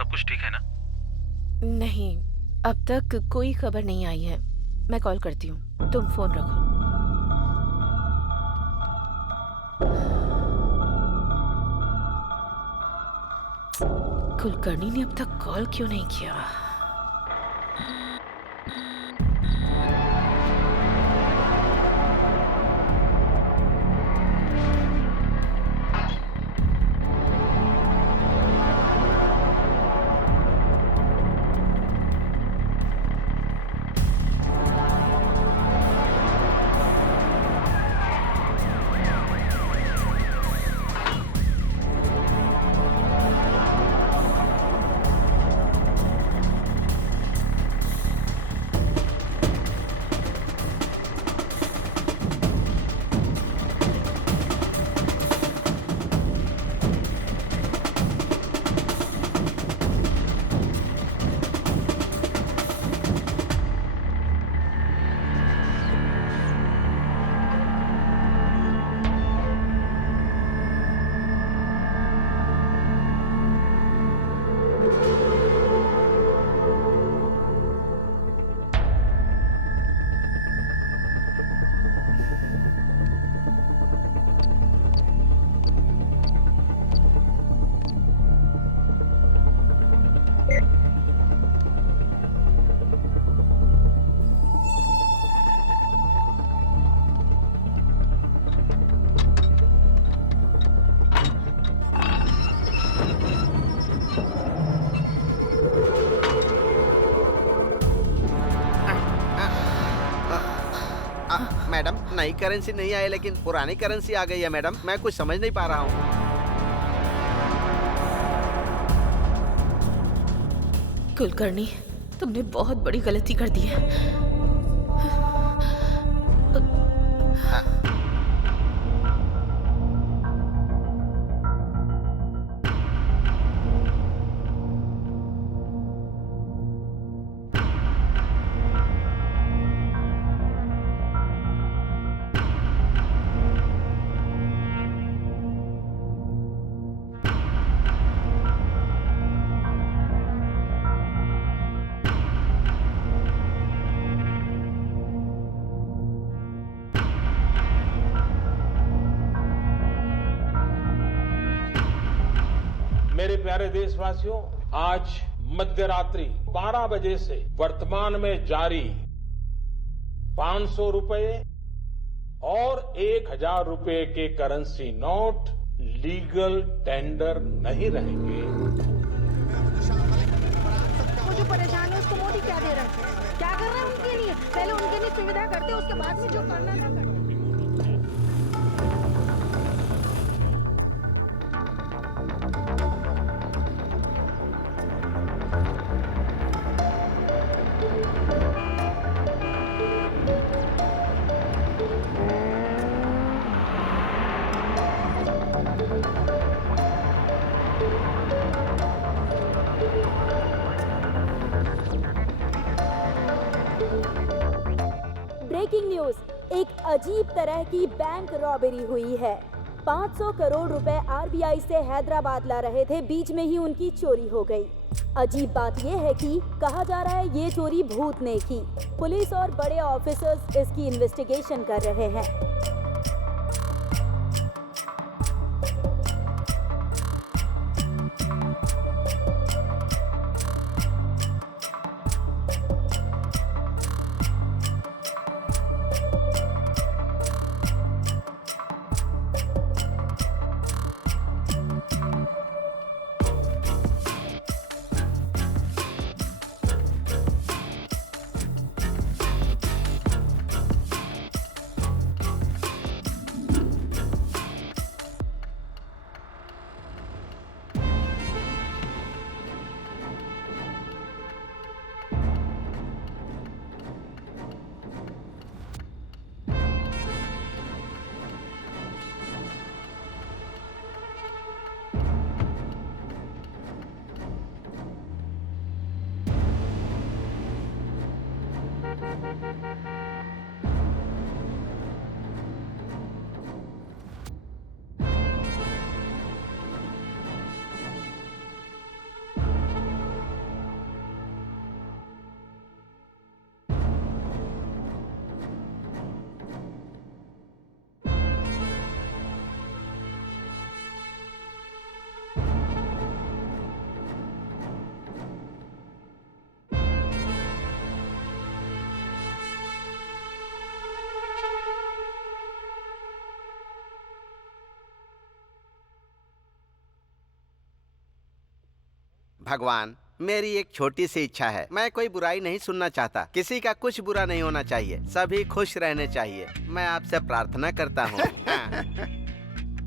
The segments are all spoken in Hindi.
सब कुछ ठीक है ना? नहीं, अब तक कोई खबर नहीं आई है। मैं कॉल करती हूँ, तुम फोन रखो। कुलकर्णी ने अब तक कॉल क्यों नहीं किया? मैडम, नई करेंसी नहीं आई लेकिन पुरानी करेंसी आ गई है मैडम। मैं कुछ समझ नहीं पा रहा हूँ। कुलकर्णी, तुमने बहुत बड़ी गलती कर दी है। मेरे प्यारे देशवासियों, आज मध्यरात्रि 12 बजे से वर्तमान में जारी 500 रुपए और 1000 रुपए के करेंसी नोट लीगल टेंडर नहीं रहेंगे। वो जो परेशान है उसको मोदी क्या दे रहा है? क्या कर रहा है उनके लिए? पहले उनके लिए सुविधा करते, उसके बाद में जो करना था करते। ब्रेकिंग न्यूज, एक अजीब तरह की बैंक रॉबरी हुई है। 500 करोड़ रुपए आरबीआई से हैदराबाद ला रहे थे, बीच में ही उनकी चोरी हो गई। अजीब बात यह है कि कहा जा रहा है ये चोरी भूत ने की। पुलिस और बड़े ऑफिसर्स इसकी इन्वेस्टिगेशन कर रहे हैं। भगवान, मेरी एक छोटी सी इच्छा है। मैं कोई बुराई नहीं सुनना चाहता। किसी का कुछ बुरा नहीं होना चाहिए। सभी खुश रहने चाहिए। मैं आपसे प्रार्थना करता हूँ।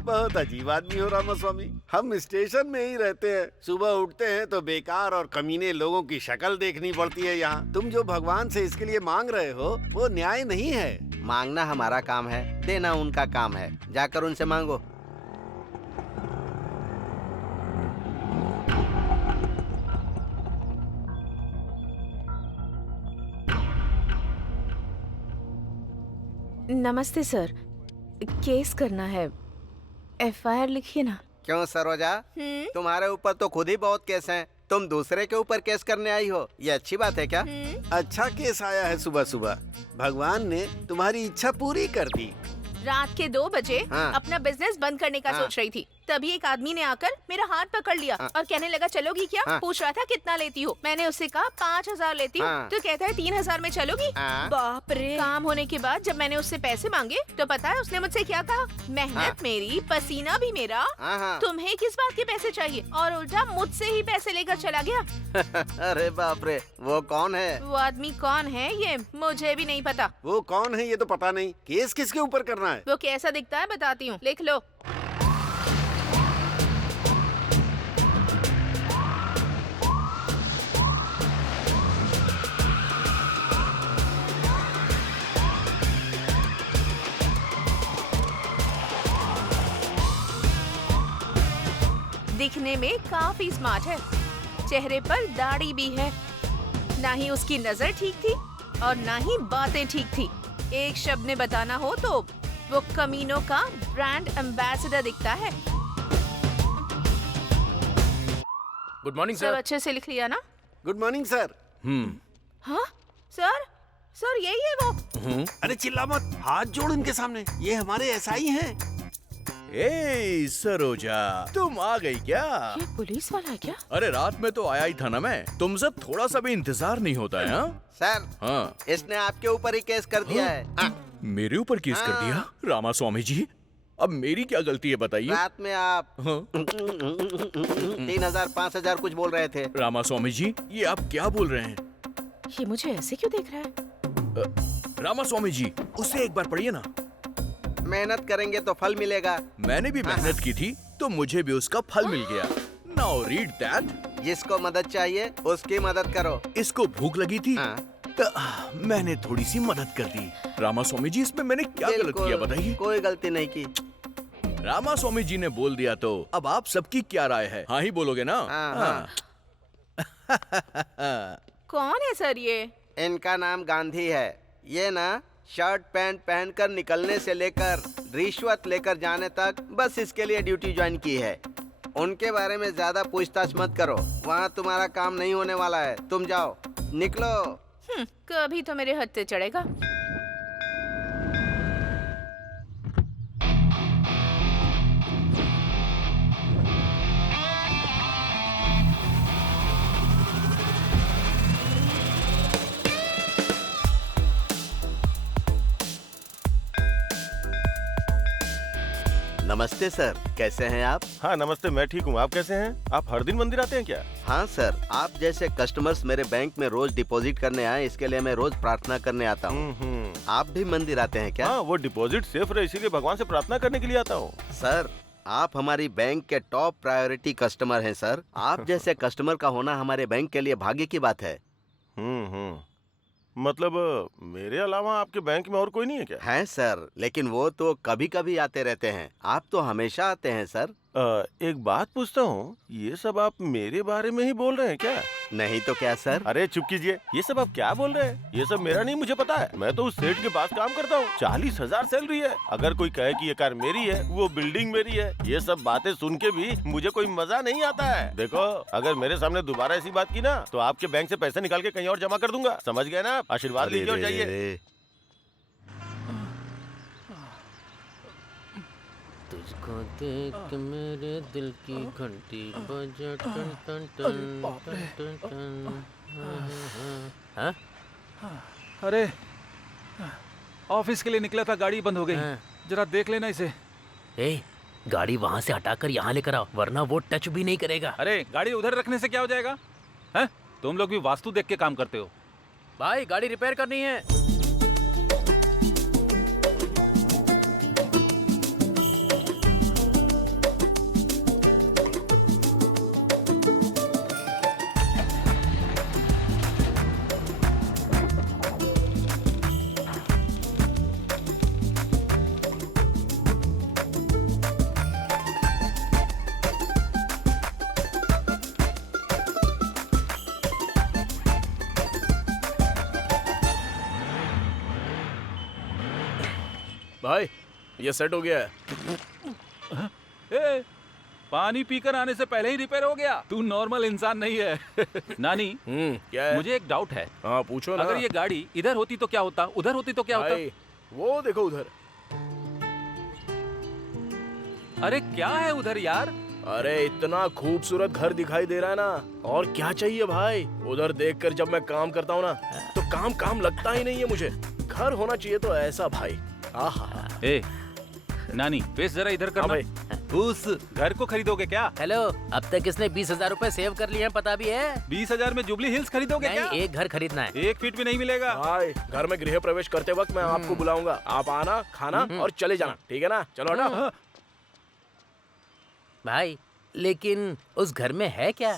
बहुत अजीब आदमी हो रामास्वामी। हम स्टेशन में ही रहते हैं, सुबह उठते हैं तो बेकार और कमीने लोगों की शक्ल देखनी पड़ती है यहाँ। तुम जो भगवान से इसके लिए मांग रहे हो वो न्याय नहीं है। मांगना हमारा काम है, देना उनका काम है। जाकर उनसे मांगो। नमस्ते सर, केस करना है। एफआईआर लिखिए ना। क्यों सरोजा, तुम्हारे ऊपर तो खुद ही बहुत केस हैं। तुम दूसरे के ऊपर केस करने आई हो, ये अच्छी बात है क्या? अच्छा केस आया है सुबह सुबह। भगवान ने तुम्हारी इच्छा पूरी कर दी। रात के 2 बजे हाँ। अपना बिजनेस बंद करने का हाँ। सोच रही थी, तभी एक आदमी ने आकर मेरा हाथ पकड़ लिया और कहने लगा चलोगी क्या? हाँ। पूछ रहा था कितना लेती हो। मैंने उससे कहा 5000 लेती हूँ। हाँ। तो कहता है 3000 में चलोगी? हाँ। बाप रे। काम होने के बाद जब मैंने उससे पैसे मांगे तो पता है उसने मुझसे क्या कहा? मेहनत हाँ। मेरी, पसीना भी मेरा, हाँ। तुम्हें किस बात के पैसे चाहिए? और उल्टा मुझसे ही पैसे लेकर चला गया। अरे बाप रे, वो कौन है? वो आदमी कौन है ये मुझे भी नहीं पता। वो कौन है ये तो पता नहीं। केस किसके ऊपर करना है? वो कैसा दिखता है बताती हूँ, लिख लो। दिखने में काफी स्मार्ट है, चेहरे पर दाढ़ी भी है। ना ही उसकी नजर ठीक थी और ना ही बातें ठीक थी। एक शब्द में बताना हो तो वो कमीनों का ब्रांड एम्बेसडर दिखता है। गुड मॉर्निंग सब सर। अच्छे से लिख लिया ना? Good morning sir. हाँ सर, सर यही है वो। अरे चिल्ला मत, हाथ जोड़ इनके सामने। ये हमारे एसआई हैं। ए सरोजा, तुम आ गई क्या? ये पुलिस वाला है क्या? अरे रात में तो आया ही था ना मैं। तुमसे थोड़ा सा भी इंतजार नहीं होता है? सर, हाँ। इसने आपके ऊपर ही केस कर दिया है। मेरे ऊपर केस कर दिया? रामा स्वामी जी, अब मेरी क्या गलती है बताइए? रात में आप हाँ? 3000 5000 कुछ बोल रहे थे। रामा स्वामी जी, ये आप क्या बोल रहे हैं? ये मुझे ऐसे क्यों देख रहा है? रामा स्वामी जी, उसे एक बार पढ़िए ना। मेहनत करेंगे तो फल मिलेगा। मैंने भी मेहनत की थी तो मुझे भी उसका फल मिल गया। Now read that. जिसको मदद चाहिए उसकी मदद करो। इसको भूख लगी थी हाँ। तो मैंने थोड़ी सी मदद कर दी। रामा स्वामी जी, इसमें मैंने क्या गलत बिल्कुल, किया बताइए? कोई गलती नहीं की। रामा स्वामी जी ने बोल दिया तो अब आप सबकी क्या राय है? हाँ ही बोलोगे ना? हाँ। कौन है सर ये? इनका नाम गांधी है। ये ना शर्ट पैंट पहनकर निकलने से लेकर रिश्वत लेकर जाने तक बस इसके लिए ड्यूटी ज्वाइन की है। उनके बारे में ज्यादा पूछताछ मत करो, वहाँ तुम्हारा काम नहीं होने वाला है। तुम जाओ, निकलो। कभी तो मेरे हत्थे चढ़ेगा। नमस्ते सर, कैसे हैं आप? हाँ नमस्ते, मैं ठीक हूँ। आप कैसे हैं? आप हर दिन मंदिर आते हैं क्या? हाँ सर, आप जैसे कस्टमर्स मेरे बैंक में रोज डिपॉजिट करने आए, इसके लिए मैं रोज प्रार्थना करने आता हूँ। आप भी मंदिर आते हैं क्या? हाँ, वो डिपॉजिट सेफ रहे इसीलिए भगवान से प्रार्थना करने के लिए आता हूँ। सर, आप हमारी बैंक के टॉप प्रायोरिटी कस्टमर हैं सर। आप जैसे कस्टमर का होना हमारे बैंक के लिए भाग्य की बात है। मतलब मेरे अलावा आपके बैंक में और कोई नहीं है क्या? हैं सर, लेकिन वो तो कभी कभी आते रहते हैं। आप तो हमेशा आते हैं सर। एक बात पूछता हूँ, ये सब आप मेरे बारे में ही बोल रहे हैं क्या? नहीं तो क्या सर? अरे चुप कीजिए, ये सब आप क्या बोल रहे हैं? ये सब मेरा नहीं, मुझे पता है। मैं तो उस सेठ के पास काम करता हूँ, 40,000 सैलरी है। अगर कोई कहे कि ये कार मेरी है, वो बिल्डिंग मेरी है, ये सब बातें सुन के भी मुझे कोई मजा नहीं आता है। देखो, अगर मेरे सामने दोबारा ऐसी बात की ना तो आपके बैंक से पैसे निकाल के कहीं और जमा कर दूंगा। समझ गए ना? आशीर्वाद लीजिए और जाइए। तुझको देख के मेरे दिल की घंटी बजा टन टन टन टन टन। हाँ? अरे ऑफिस के लिए निकला था, गाड़ी बंद हो गई। जरा देख लेना इसे। ए, गाड़ी वहाँ से हटाकर यहाँ लेकर आओ, वरना वो टच भी नहीं करेगा। अरे गाड़ी उधर रखने से क्या हो जाएगा? हैं? तुम लोग भी वास्तु देख के काम करते हो। भाई गाड़ी रिपेयर करनी है। भाई ये सेट हो गया है। ए, पानी पीकर आने से पहले ही रिपेयर हो गया। तू नॉर्मल इंसान नहीं है। नानी, क्या है? मुझे एक डाउट है। हाँ पूछो ना। अगर ये गाड़ी इधर होती तो क्या होता, उधर होती तो क्या होता? भाई, वो देखो उधर। अरे क्या है उधर यार? अरे इतना खूबसूरत घर दिखाई दे रहा है ना, और क्या चाहिए भाई। उधर देखकर जब मैं काम करता हूँ ना, तो काम काम लगता ही नहीं है मुझे। घर होना चाहिए तो ऐसा भाई। आहा। ए, नानी फेस जरा इधर करना। उस घर को खरीदोगे क्या? हेलो, अब तक इसने 20,000 रुपए सेव कर लिए हैं, पता भी है? 20,000 में जुबली हिल्स खरीदोगे क्या? नहीं, एक घर खरीदना है। 1 फीट भी नहीं मिलेगा। भाई घर में गृह प्रवेश करते वक्त मैं आपको बुलाऊंगा। आप आना, खाना और चले जाना, ठीक है ना? चलो ना। भाई लेकिन उस घर में है क्या?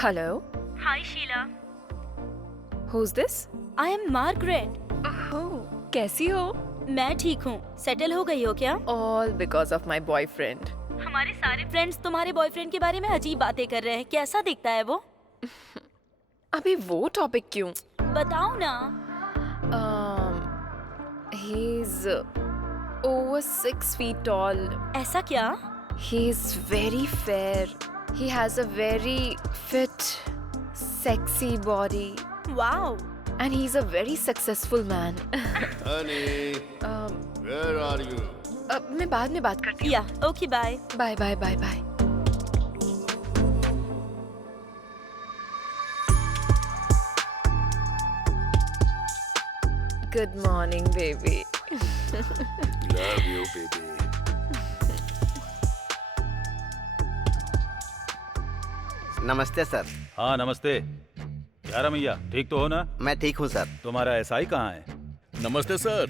Hello. Hi Sheila. Who's this? I am Margaret. Oh, कैसी हो? मैं ठीक हूँ। सेटल हो गई हो क्या? All because of my boyfriend. हमारे सारे फ्रेंड्स तुम्हारे बॉयफ्रेंड के बारे में अजीब बातें कर रहे हैं। कैसा दिखता है वो? अभी वो टॉपिक क्यों? बताओ ना। He's over 6 feet tall. ऐसा क्या? He's very fair. He has a very fit, sexy body. Wow. And he's a very successful man. Honey, where are you? मैं बाद में बात करती हूँ। Yeah, okay bye. Bye bye bye bye. Good morning, baby. Love you, baby. नमस्ते सर। हाँ नमस्ते। क्या रमैया, ठीक तो हो ना? मैं ठीक हूँ सर। तुम्हारा एसआई कहाँ है? नमस्ते सर।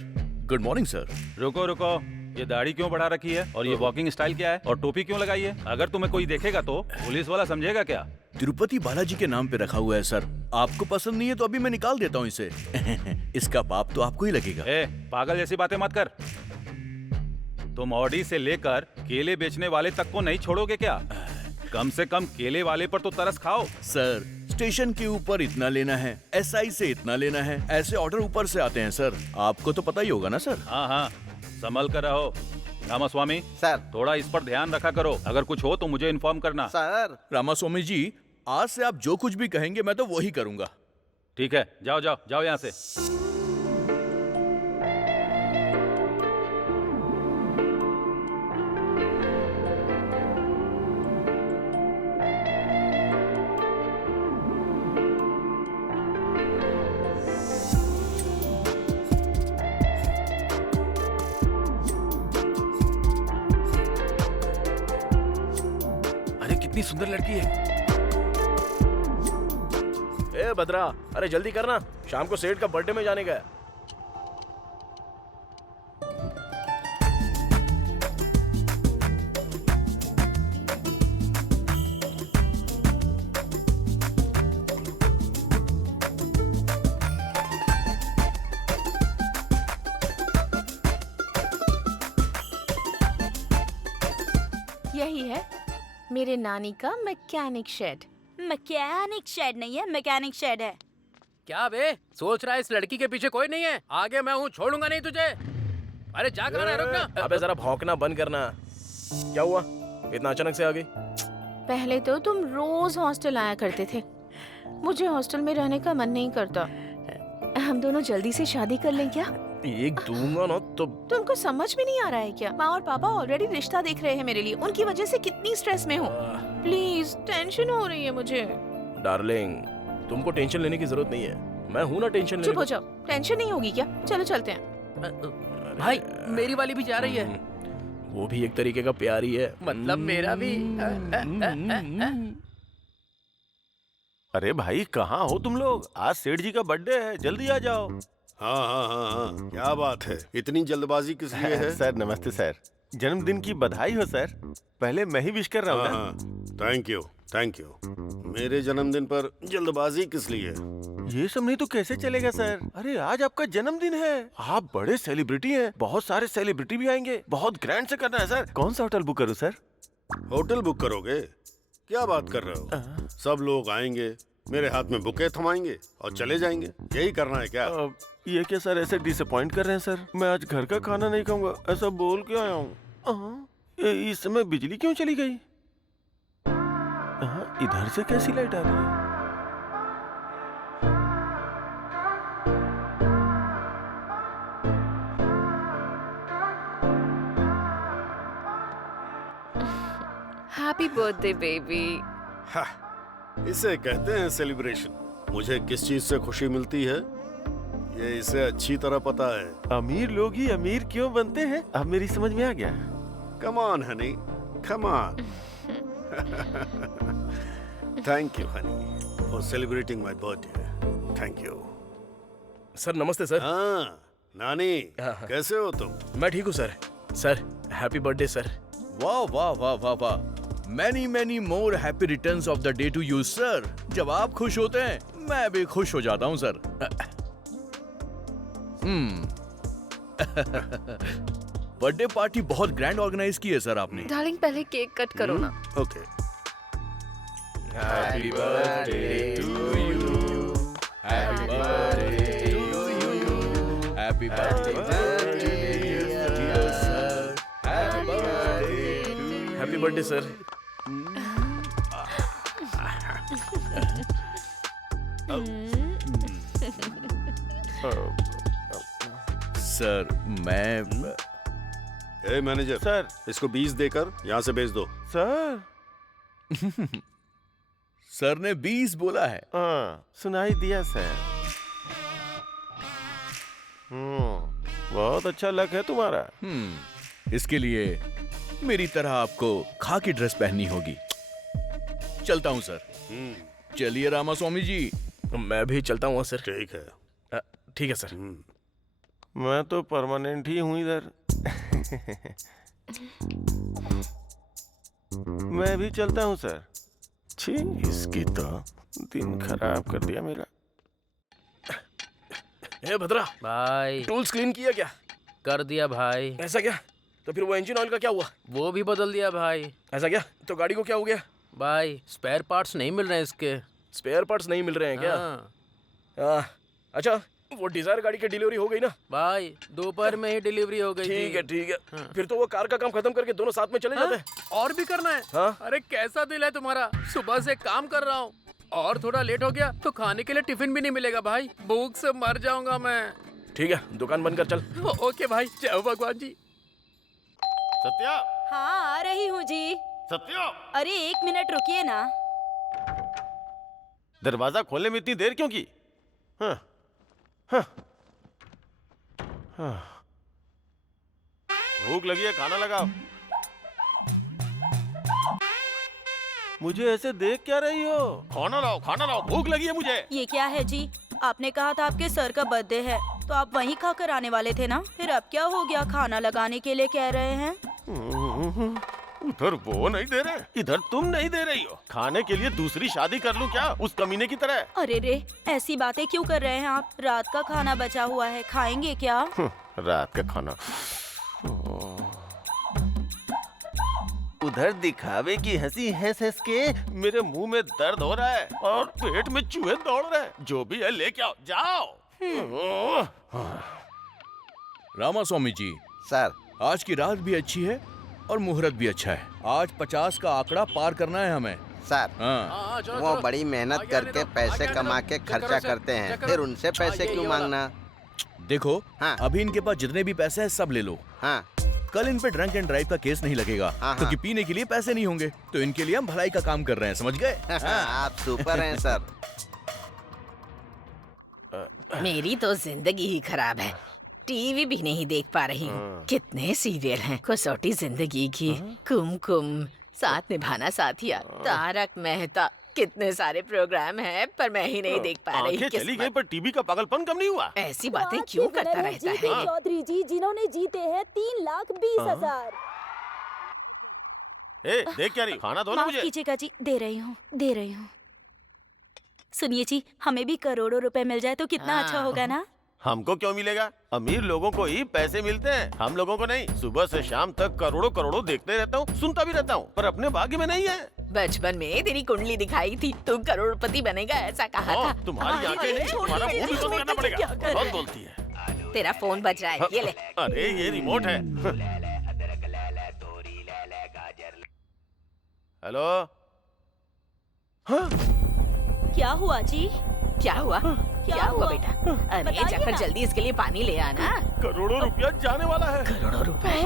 Good morning sir. रुको रुको, ये दाढ़ी क्यों बढ़ा रखी है और ये वॉकिंग स्टाइल क्या है और टोपी क्यों लगाई है? अगर तुम्हें कोई देखेगा तो पुलिस वाला समझेगा क्या? तिरुपति बालाजी के नाम पे रखा हुआ है सर। आपको पसंद नहीं है तो अभी मैं निकाल देता हूँ इसे। इसका पाप तो आपको ही लगेगा। ए, पागल जैसी बातें मत कर। तुम ऑडी से लेकर केले बेचने वाले तक को नहीं छोड़ोगे क्या? कम से कम केले वाले पर तो तरस खाओ। सर स्टेशन के ऊपर इतना लेना है, एसआई से इतना लेना है, ऐसे ऑर्डर ऊपर से आते हैं सर। आपको तो पता ही होगा ना सर। हाँ हाँ, संभल कर रहो। रामास्वामी सर। थोड़ा इस पर ध्यान रखा करो। अगर कुछ हो तो मुझे इन्फॉर्म करना। सर। रामास्वामी जी, आज से आप जो कुछ भी कहेंगे मैं तो वही करूंगा। ठीक है, जाओ जाओ जाओ यहाँ से। कितनी सुंदर लड़की है। ए भद्रा, अरे जल्दी करना, शाम को सेठ का बर्थडे में जाने का है। यही है मेरे नानी का मैकेनिक शेड। मैकेनिक शेड नहीं है, मैकेनिक शेड है। क्या बे, सोच रहा है इस लड़की के पीछे कोई नहीं है? आगे मैं हूँ, छोड़ूंगा नहीं तुझे। अरे जा कहाँ रहा है, रुकना। अबे जरा भौंकना बंद करना। क्या हुआ, इतना अचानक से आ गई? पहले तो तुम रोज हॉस्टल आया करते थे, मुझे हॉस्टल में रहने का मन नहीं करता। हम दोनों जल्दी से शादी कर लें क्या? एक दूंगा ना तो तुमको समझ में नहीं आ रहा है क्या? माँ और पापा ऑलरेडी रिश्ता देख रहे हैं मेरे लिए। उनकी वजह से कितनी स्ट्रेस में हूँ। प्लीज, टेंशन हो रही है मुझे। डार्लिंग, तुमको टेंशन लेने की जरूरत नहीं है, मैं हूँ ना टेंशन लेने चुप हो को। जाओ, टेंशन नहीं होगी क्या? चलो चलते हैं। भाई मेरी वाली भी जा रही है। वो भी एक तरीके का प्यार ही है। मतलब मेरा भी। अरे भाई कहाँ हो तुम लोग? आज सेठ जी का बर्थडे है, जल्दी आ जाओ। हाँ हाँ हाँ हाँ, क्या बात है, इतनी जल्दबाजी किस लिए है? सर नमस्ते सर, जन्मदिन की बधाई हो सर। पहले मैं ही विश कर रहा हूँ हाँ ना। हाँ, थैंक यू थैंक यू। मेरे जन्मदिन पर जल्दबाजी किस लिए? ये सब नहीं तो कैसे चलेगा सर? अरे आज आपका जन्मदिन है, आप बड़े सेलिब्रिटी हैं, बहुत सारे सेलिब्रिटी भी आएंगे, बहुत ग्रैंड से करना है सर। कौन सा होटल बुक करूँ सर? होटल बुक करोगे? क्या बात कर रहे हो? सब लोग आएंगे, मेरे हाथ में बुके थमाएंगे और चले जाएंगे, यही करना है क्या? ये क्या सर ऐसे डिसअपॉइंट कर रहे हैं सर? मैं आज घर का खाना नहीं खाऊंगा, ऐसा बोल के आया हूँ। इस समय बिजली क्यों चली गई? इधर से कैसी लाइट आ रही है? Happy birthday baby. इसे कहते हैं सेलिब्रेशन। मुझे किस चीज से खुशी मिलती है ये इसे अच्छी तरह पता है। अमीर लोग ही अमीर क्यों बनते हैं, अब मेरी समझ में आ गया। Come on honey, come on. Thank you honey for celebrating my birthday. Thank you. Sir नमस्ते सर। हाँ नानी, कैसे हो तुम? मैं ठीक हूँ sir. Sir happy birthday sir. वाह वाह वाह वाह वाह, many many more happy returns of the day to you sir. जब आप खुश होते हैं मैं भी खुश हो जाता हूँ सर। बर्थडे पार्टी बहुत ग्रैंड ऑर्गेनाइज की है सर आपने। डार्लिंग पहले केक कट करो ना। Okay. Happy birthday to you, happy birthday to you, happy birthday sir, happy birthday. Happy birthday sir. Sir मैं ए मैनेजर सर इसको 20 देकर यहाँ से भेज दो। सर सर ने 20 बोला है। हाँ सुनाई दिया सर। बहुत अच्छा लक है तुम्हारा। इसके लिए मेरी तरह आपको खाकी ड्रेस पहननी होगी। चलता हूँ सर। चलिए रामास्वामी जी। मैं भी चलता हूँ सर। ठीक है। ठीक है सर। मैं तो परमानेंट ही हूँ इधर। मैं भी चलता हूँ सर। छी, इसकी तो दिन खराब कर दिया मेरा। ए भद्रा भाई टूल्स क्लीन किया क्या? कर दिया भाई। ऐसा क्या? तो फिर वो इंजन ऑयल का क्या हुआ? वो भी बदल दिया भाई। ऐसा क्या? तो गाड़ी को क्या हो गया? भाई स्पेयर पार्ट्स नहीं मिल रहे हैं इसके। स्पेयर पार्ट्स नहीं मिल रहे हैं क्या? अच्छा वो डिजायर गाड़ी की डिलीवरी हो गई ना? भाई दोपहर में ही डिलीवरी हो गई थी। ठीक है ठीक है। फिर तो वो कार का काम खत्म करके दोनों साथ में चले जाते हैं। और भी करना है? हाँ? अरे कैसा दिल है तुम्हारा, सुबह से काम कर रहा हूँ और थोड़ा लेट हो गया तो खाने के लिए टिफिन भी नहीं मिलेगा भाई, भूख से मर जाऊंगा मैं। ठीक है दुकान बंद कर चल। ओके भाई, जय हो भगवान जी। सत्या। हाँ आ रही हूँ जी। सत्या। अरे 1 मिनट रुकिए ना। दरवाजा खोलने में इतनी देर क्यों की? हाँ, हाँ, हाँ। भूख लगी है, खाना लगाओ। मुझे ऐसे देख क्या रही हो? खाना लाओ, भूख लगी है मुझे। ये क्या है जी? आपने कहा था आपके सर का बर्थडे है तो आप वहीं खाकर आने वाले थे ना, फिर अब क्या हो गया? खाना लगाने के लिए कह रहे हैं। उधर वो नहीं दे रहे, इधर तुम नहीं दे रही हो। खाने के लिए दूसरी शादी कर लूं क्या उस कमीने की तरह? अरे रे, ऐसी बातें क्यों कर रहे हैं आप? रात का खाना बचा हुआ है, खाएंगे क्या? रात का खाना। उधर दिखावे की हंसी हंस हंस के मेरे मुंह में दर्द हो रहा है और पेट में चूहे दौड़ रहे हैं। जो भी है लेके आओ, जाओ। रामास्वामी जी सर आज की रात भी अच्छी है और मुहूर्त भी अच्छा है। आज 50 का आंकड़ा पार करना है हमें। सर हाँ वो बड़ी मेहनत करके पैसे कमा के खर्चा करते हैं, फिर उनसे पैसे क्यों मांगना? देखो, हाँ। अभी इनके पास जितने भी पैसे हैं सब ले लो। हाँ कल इन पे ड्रंक एंड ड्राइव का केस नहीं लगेगा, हाँ। क्योंकि पीने के लिए पैसे नहीं होंगे। तो इनके लिए हम भलाई का काम कर रहे हैं, समझ गए? आप सुपर हैं सर। मेरी तो जिंदगी ही खराब है, टीवी भी नहीं देख पा रही हूँ। कितने सीरियल हैं, कसौटी जिंदगी की, कुमकुम, साथ निभाना साथिया, तारक मेहता, कितने सारे प्रोग्राम हैं, पर मैं ही नहीं देख पा रही। आंखें चली गई पर टीवी का पागलपन कम नहीं हुआ। ऐसी बातें क्यों करता रहता है? चौधरी जी, जिन्होंने जीते हैं 3,20,000। ए, देख क्या रही, खाना दो ना माफ मुझे। कीजिएगा जी, दे रही हूँ। सुनिए जी, हमें भी करोड़ों रुपए मिल जाए तो कितना अच्छा होगा ना? हमको क्यों मिलेगा? अमीर लोगों को ही पैसे मिलते हैं, हम लोगों को नहीं। सुबह से शाम तक करोड़ों करोड़ों देखते रहता हूँ, सुनता भी रहता हूँ, पर अपने भाग्य में नहीं है। बचपन में तेरी कुंडली दिखाई थी, तू करोड़पति बनेगा ऐसा कहा था। तुम्हारी आंखें नहीं, तुम्हारा मुंह भी बंद करना पड़ेगा। बहुत बोलती है। तेरा फोन बज रहा है, ये ले। अरे ये रिमोट है। हेलो। क्या हुआ जी? क्या हुआ? क्या हुआ बेटा? अरे बताइए जाकर ना। जल्दी इसके लिए पानी ले आना। करोड़ों रुपया जाने वाला है। करोड़ों रुपए?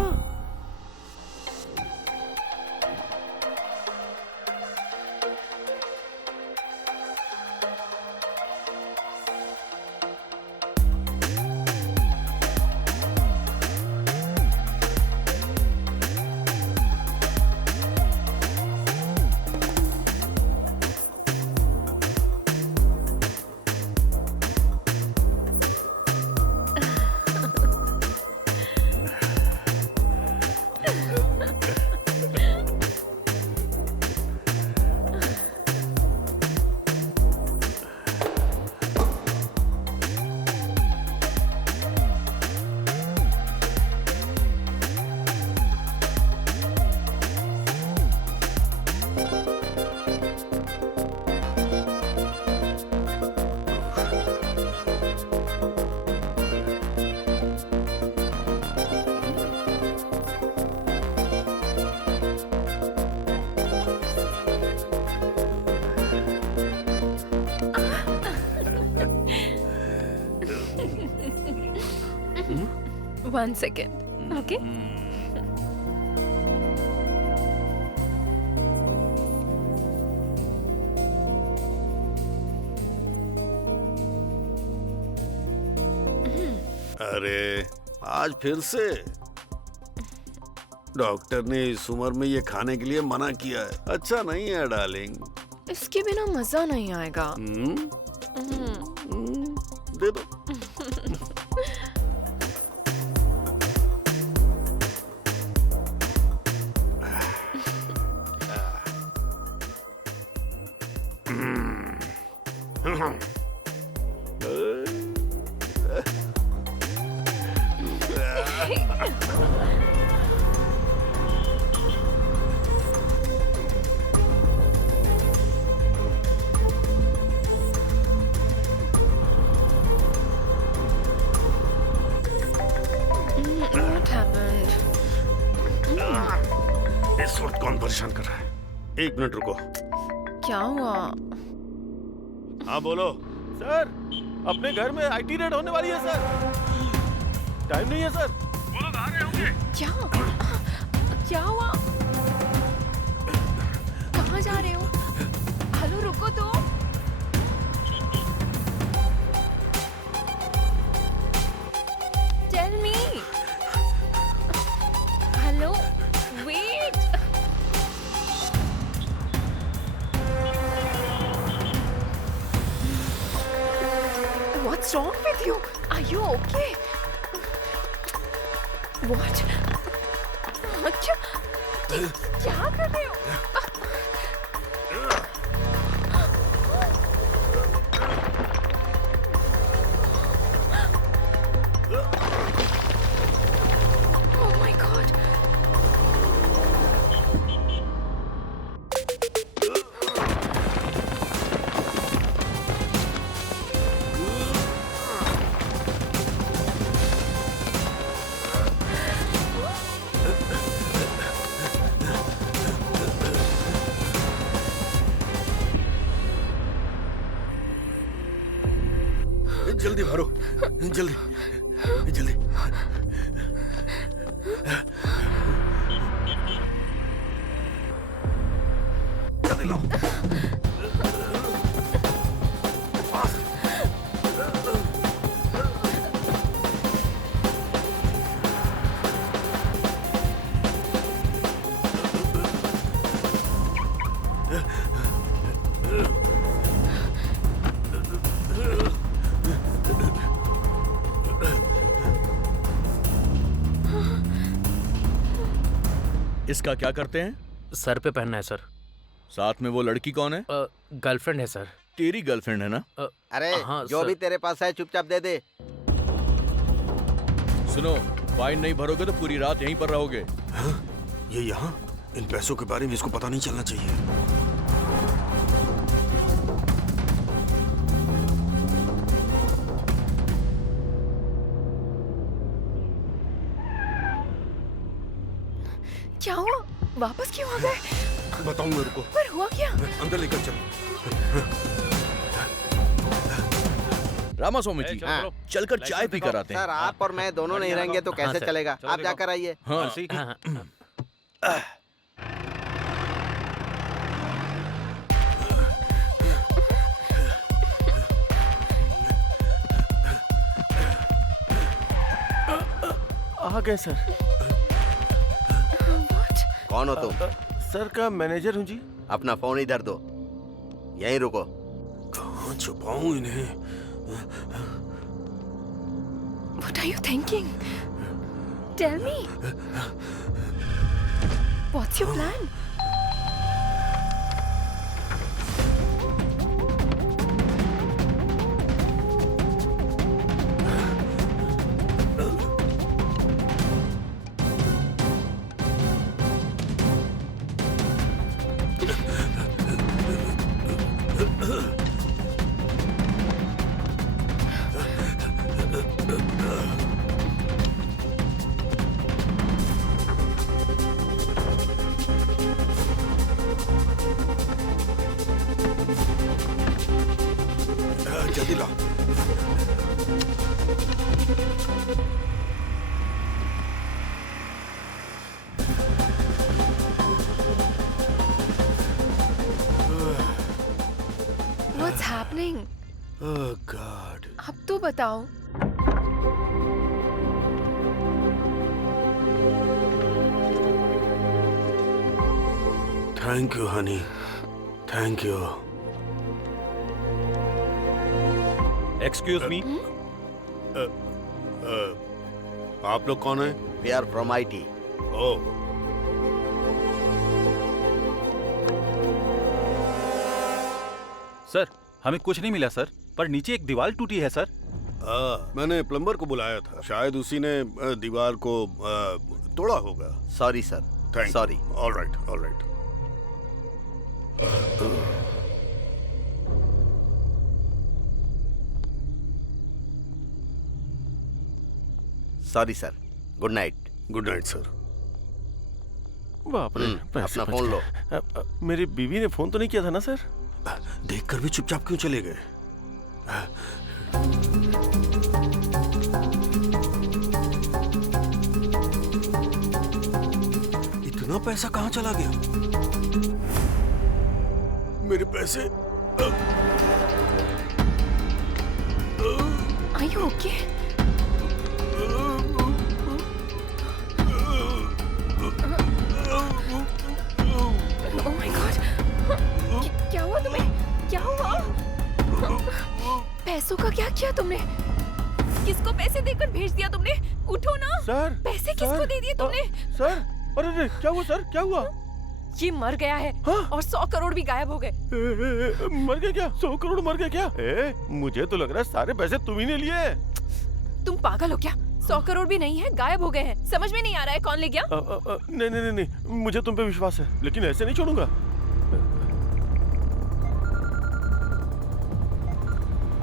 One second, okay? अरे आज फिर से डॉक्टर ने इस उम्र में ये खाने के लिए मना किया है। अच्छा नहीं है डार्लिंग। इसके बिना मजा नहीं आएगा। दे दो। What happened? इस वक्त कौन परेशान कर रहा है? 1 मिनट रुको। क्या हुआ? हाँ बोलो। सर, अपने घर में आईटी रेड होने वाली है सर। टाइम नहीं है सर। वो लोग आ रहे होंगे। क्या हुआ? कहाँ जा रहे हो? हेलो रुको तो। Tell me. Hello, wait. What's wrong with you? Are you okay? What? क्या कर रहे हो? Oh my God. जल्दी भरो, जल्दी जल्दी। जल्दी लाओ। इसका क्या करते हैं? सर पे पहनना है सर। साथ में वो लड़की कौन है? गर्लफ्रेंड है सर। तेरी गर्लफ्रेंड है ना? अरे हाँ, जो सर। भी तेरे पास है चुपचाप दे दे। सुनो, फाइन नहीं भरोगे तो पूरी रात यहीं पर रहोगे। हाँ? ये यहाँ? इन पैसों के बारे में इसको पता नहीं चलना चाहिए। क्या हुआ? वापस क्यों आ गए? बताऊं मेरे को। पर हुआ क्या? अंदर लेकर चलो। रामास्वामी जी, हाँ। चलकर चाय पी कर आते हैं। सर आप और मैं दोनों नहीं रहेंगे तो कैसे सर। चलेगा? आप जाकर आइए। हाँ। आ गए सर। कौन हो तुम? सर का मैनेजर हूँ जी। अपना फोन इधर दो, यहीं रुको। कहाँ छुपाऊं इन्हें? What are you thinking? Tell me. What's your plan? जल्दी ला। What's happening? Oh God. अब तो बताओ। Thank you, honey. Thank you. Excuse me. आप लोग कौन हैं? We are from IT। ओह, सर हमें कुछ नहीं मिला सर, पर नीचे एक दीवार टूटी है सर। मैंने प्लम्बर को बुलाया था, शायद उसी ने दीवार को तोड़ा होगा। Sorry sir, thank sorry. All right, all right. Sorry sir, good night. Good night sir. बाप रे, पैसे अपना बच फोन गए। लो। मेरी बीवी ने फोन तो नहीं किया था ना सर? देखकर भी चुपचाप क्यों चले गए? इतना पैसा कहाँ चला गया? मेरे पैसे। Are you okay? Oh my God! क्या हुआ तुम्हें? क्या हुआ? पैसों का क्या किया तुमने? किसको पैसे देकर भेज दिया तुमने? उठो ना। सर, पैसे किसको दे दिए तुमने? सर, अरे क्या हुआ सर? क्या हुआ? ये मर गया है। हाँ? और 100 करोड़ भी गायब हो गए। मर गया क्या? 100 करोड़ मर गया क्या? मुझे तो लग रहा है सारे पैसे तुम ही ने लिए। तुम पागल हो क्या? 100 करोड़ भी नहीं है, गायब हो गए हैं। समझ में नहीं आ रहा है कौन ले गया? नहीं नहीं नहीं, मुझे तुम पे विश्वास है, लेकिन ऐसे नहीं छोड़ूंगा।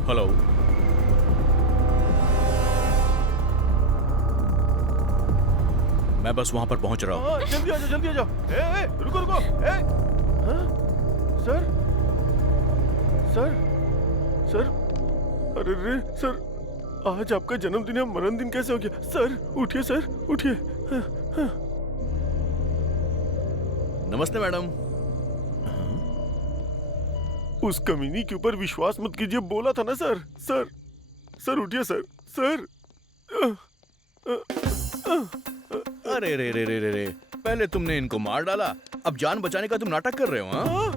हेलो, मैं बस वहां पर पहुंच रहा हूँ। जल्दी आ जाओ, जल्दी आ जाओ। रुको रुको। हाँ? सर, सर, सर, अरे रे सर, आज आपका जन्मदिन है, मरण दिन कैसे हो गया? सर उठिए, सर उठिए। नमस्ते मैडम। उस कमीनी के ऊपर विश्वास मत कीजिए, बोला था ना सर। सर उठिए सर। सर अरे रे रे रे रे रे, पहले तुमने इनको मार डाला, अब जान बचाने का तुम नाटक कर रहे हो? हाँ?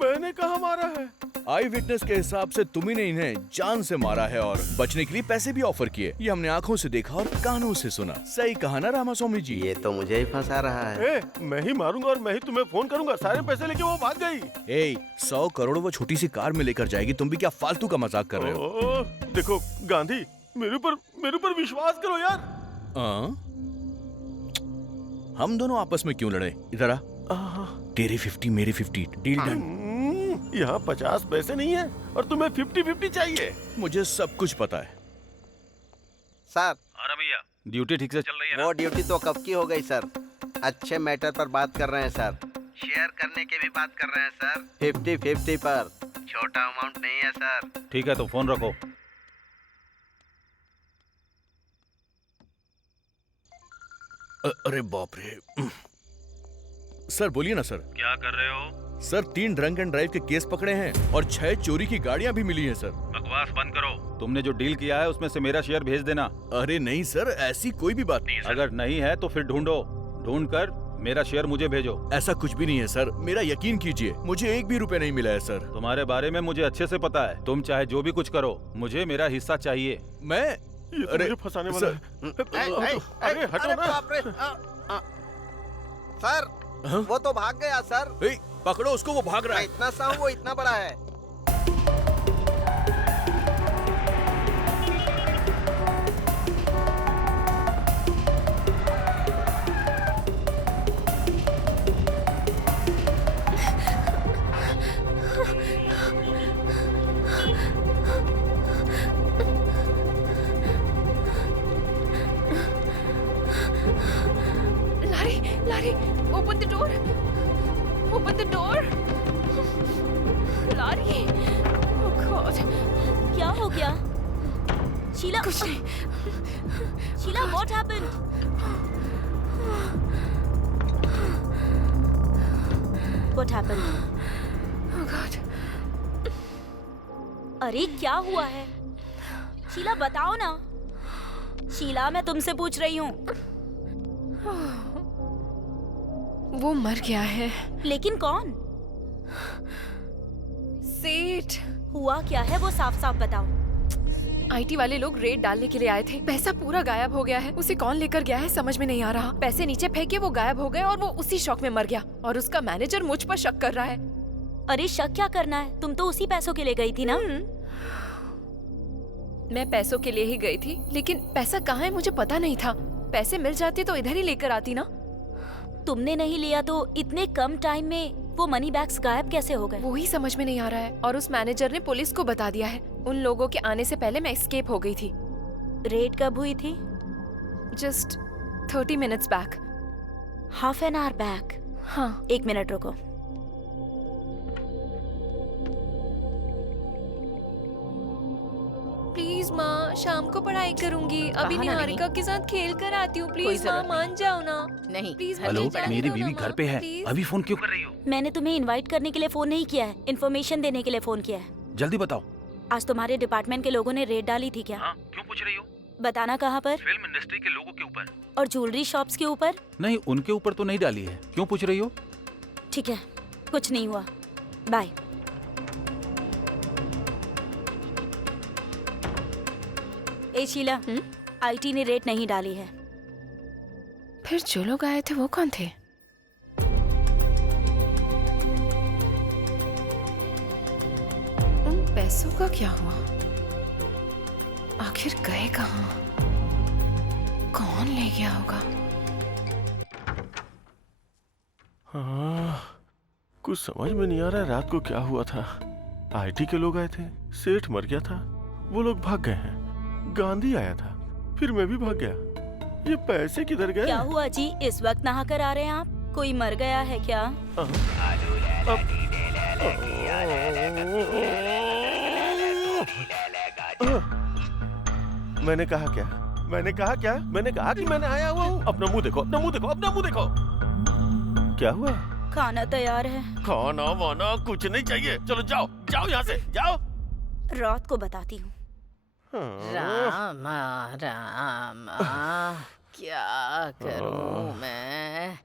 मैंने कहा मारा है? आई विटनेस के हिसाब से तुम ही ने इन्हें जान से मारा है और बचने के लिए पैसे भी ऑफर किए। ये हमने आंखों से देखा और कानों से सुना। सही कहा ना रामास्वामी जी? ये तो मुझे ही फंसा रहा है। मैं ही मारूंगा और मैं ही तुम्हें फोन करूंगा। सारे पैसे लेके वो भाग गई। 100 करोड़ वो छोटी सी कार में लेकर जाएगी, तुम भी क्या फालतू का मजाक कर रहे हो? देखो गांधी, मेरे ऊपर विश्वास करो यार। हम दोनों आपस में क्यों लड़े? इधर आ। तेरे 50 मेरे 50, डील डन। यहाँ 50 पैसे नहीं है और तुम्हें 50-50 चाहिए। मुझे सब कुछ पता है सर। हाँ भैया, ड्यूटी ठीक से चल रही है? वो ड्यूटी तो कब की हो गई सर। अच्छे मैटर पर बात कर रहे हैं सर। शेयर करने की भी बात कर रहे हैं सर। 50-50 पर, छोटा अमाउंट नहीं है सर। ठीक है तो फोन रखो। अरे बाप रे। सर बोलिए ना सर। क्या कर रहे हो? सर 3 ड्रंक एंड ड्राइव के केस पकड़े हैं और 6 चोरी की गाड़ियां भी मिली हैं सर। बकवास बंद करो। तुमने जो डील किया है उसमें से मेरा शेयर भेज देना। अरे नहीं सर, ऐसी कोई भी बात नहीं है सर। अगर नहीं है तो फिर ढूंढ कर मेरा शेयर मुझे भेजो। ऐसा कुछ भी नहीं है सर, मेरा यकीन कीजिए, मुझे 1 भी रुपए नहीं मिला है सर। तुम्हारे बारे में मुझे अच्छे से पता है। तुम चाहे जो भी कुछ करो, मुझे मेरा हिस्सा चाहिए। मैं ये तो मुझे फंसाने वाला है। अरे हटो ना। सर वो तो भाग गया सर। पकड़ो उसको, वो भाग रहा है। इतना सा हूँ, वो इतना बड़ा है। Larry, open the door. Open the door. Larry. Oh God. क्या हो गया? शीला, कुछ नहीं। Sheila, what happened? What happened? Oh God. अरे क्या हुआ है? शीला बताओ ना। शीला, मैं तुमसे पूछ रही हूँ। वो मर गया है। लेकिन कौन? सेठ। हुआ क्या है वो साफ साफ बताओ। आईटी वाले लोग रेड डालने के लिए आए थे। पैसा पूरा गायब हो गया है। उसे कौन लेकर गया है समझ में नहीं आ रहा। पैसे नीचे फेंके, वो गायब हो गए और वो उसी शौक में मर गया। और उसका मैनेजर मुझ पर शक कर रहा है। अरे शक क्या करना है, तुम तो उसी पैसों के लिए गई थी ना? मैं पैसों के लिए ही गई थी, लेकिन पैसा कहाँ है मुझे पता नहीं था। पैसे मिल जाते तो इधर ही लेकर आती ना। तुमने नहीं लिया तो इतने कम टाइम में वो मनी बैग्स गायब कैसे हो गए? वो ही समझ में नहीं आ रहा है। और उस मैनेजर ने पुलिस को बता दिया है। उन लोगों के आने से पहले मैं एस्केप हो गई थी। रेड कब हुई थी? Just 30 minutes back. Half an hour back? हाँ। 1 मिनट रुको। प्लीज माँ, शाम को पढ़ाई करूंगी। अभी निहारिका के साथ खेल कर आती हूँ। प्लीज माँ, मान जाओ ना। नहीं प्लीज। हेलो, मेरी बीवी घर पे है। अभी फोन क्यों कर रही हो? मैंने तुम्हें इनवाइट करने के लिए फोन नहीं किया है, इन्फॉर्मेशन देने के लिए फोन किया है। जल्दी बताओ। आज तुम्हारे डिपार्टमेंट के लोगों ने रेड डाली थी क्या? हाँ, क्यों पूछ रही हो? बताना कहाँ पर? फिल्म इंडस्ट्री के लोगों के ऊपर। और ज्वेलरी शॉप्स के ऊपर? नहीं, उनके ऊपर तो नहीं डाली है। क्यों पूछ रही हो? ठीक है, कुछ नहीं हुआ। बाय। ए शीला, आईटी ने रेड नहीं डाली है। फिर जो लोग आए थे वो कौन थे? उन पैसों का क्या हुआ? आखिर गए कहाँ? कौन ले गया होगा? हाँ, कुछ समझ में नहीं आ रहा है रात को क्या हुआ था। आईटी के लोग आए थे, सेठ मर गया था, वो लोग भाग गए हैं। गांधी आया था, फिर मैं भी भाग गया। ये पैसे किधर गए? क्या हुआ जी, इस वक्त नहा कर आ रहे हैं आप? कोई मर गया है क्या? मैंने कहा क्या? मैंने कहा क्या? मैंने कहा कि मैंने आया हुआ हूँ। अपना मुंह देखो, अपना मुंह देखो, अपना मुंह देखो। क्या हुआ? खाना तैयार है। खाना वाना कुछ नहीं चाहिए। चलो जाओ, जाओ यहाँ से, जाओ। रात को बताती हूँ। रामा रामा, क्या करूं मैं?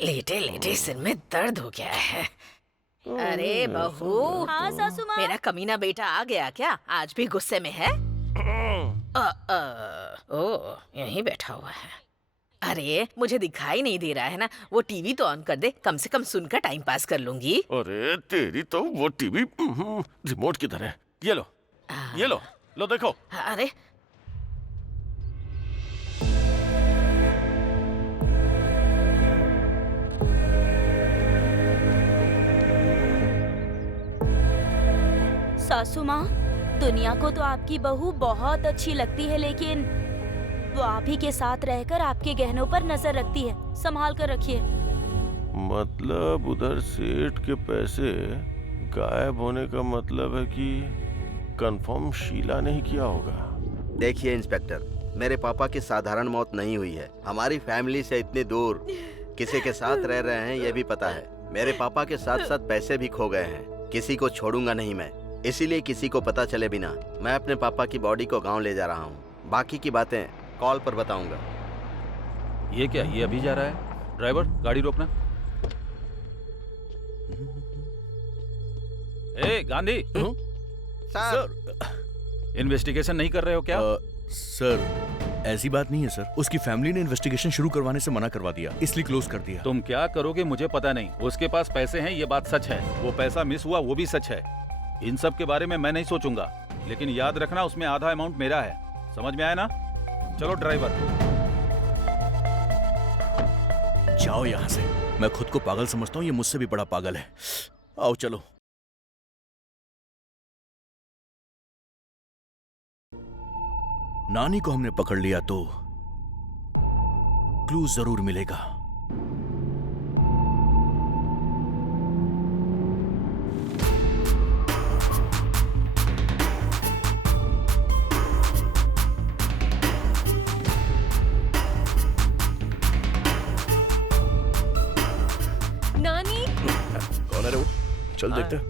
लेटे लेटे सिर में दर्द हो गया है। अरे बहू। हाँ सासू माँ। मेरा कमीना बेटा आ गया क्या? आज भी गुस्से में है? ओ, यहीं बैठा हुआ है। अरे मुझे दिखाई नहीं दे रहा है ना, वो टीवी तो ऑन कर दे, कम से कम सुनकर टाइम पास कर लूंगी। अरे तेरी तो वो टीवी रिमोट की तरह। ये लो, ये लो, लो देखो। अरे सासू माँ, दुनिया को तो आपकी बहू बहुत अच्छी लगती है, लेकिन वो आप ही के साथ रहकर आपके गहनों पर नजर रखती है। संभाल कर रखिए। मतलब उधर सेठ के पैसे गायब होने का मतलब है कि कंफर्म शीला ने ही किया होगा। देखिए इंस्पेक्टर, मेरे पापा की साधारण मौत नहीं हुई है। हमारी फैमिली से इतनी दूर किसी के साथ रह रहे हैं ये भी पता है। मेरे पापा के साथ साथ पैसे भी खो गए हैं। किसी को छोड़ूंगा नहीं मैं, इसीलिए किसी को पता चले बिना मैं अपने पापा की बॉडी को गांव ले जा रहा हूँ। बाकी की बातें कॉल पर बताऊंगा। ये क्या, ये अभी जा रहा है? ड्राइवर, गाड़ी रोकना। ए गांधी, सर, इन्वेस्टिगेशन नहीं कर रहे हो क्या? सर ऐसी बात नहीं है सर। उसकी फैमिली ने इन्वेस्टिगेशन शुरू करवाने से मना करवा दिया, इसलिए क्लोज कर दिया। तुम क्या करोगे मुझे पता नहीं। उसके पास पैसे हैं ये बात सच है, वो पैसा मिस हुआ वो भी सच है। इन सब के बारे में मैं नहीं सोचूंगा, लेकिन याद रखना उसमें आधा अमाउंट मेरा है। समझ में आया ना? चलो ड्राइवर। जाओ यहाँ से। मैं खुद को पागल समझता हूँ, ये मुझसे भी बड़ा पागल है। आओ चलो। नानी को हमने पकड़ लिया तो क्लू जरूर मिलेगा। नानी, कौन है रे वो? चल देखते हैं।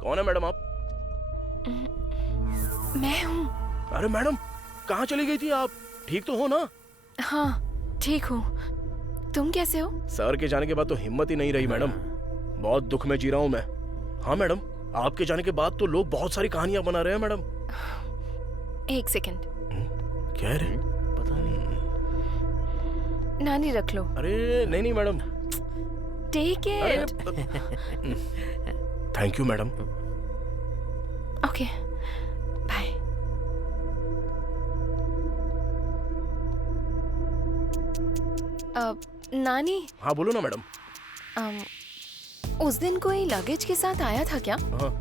कौन है मैडम आप? मैं हूँ। अरे मैडम, कहाँ चली गई थी आप? ठीक तो हो ना? हाँ ठीक हूँ। तुम कैसे हो? सर के जाने के बाद तो हिम्मत ही नहीं रही मैडम। बहुत दुख में जी रहा हूँ मैं। हाँ मैडम, आपके जाने के बाद तो लोग बहुत सारी कहानियां बना रहे हैं मैडम। एक सेकंड। क्या है रे? पता नहीं। नानी रख लो। अरे नहीं नहीं madam. Take it. Thank you madam. Okay bye. नानी। हाँ बोलो ना मैडम। उस दिन कोई लगेज के साथ आया था क्या? हाँ।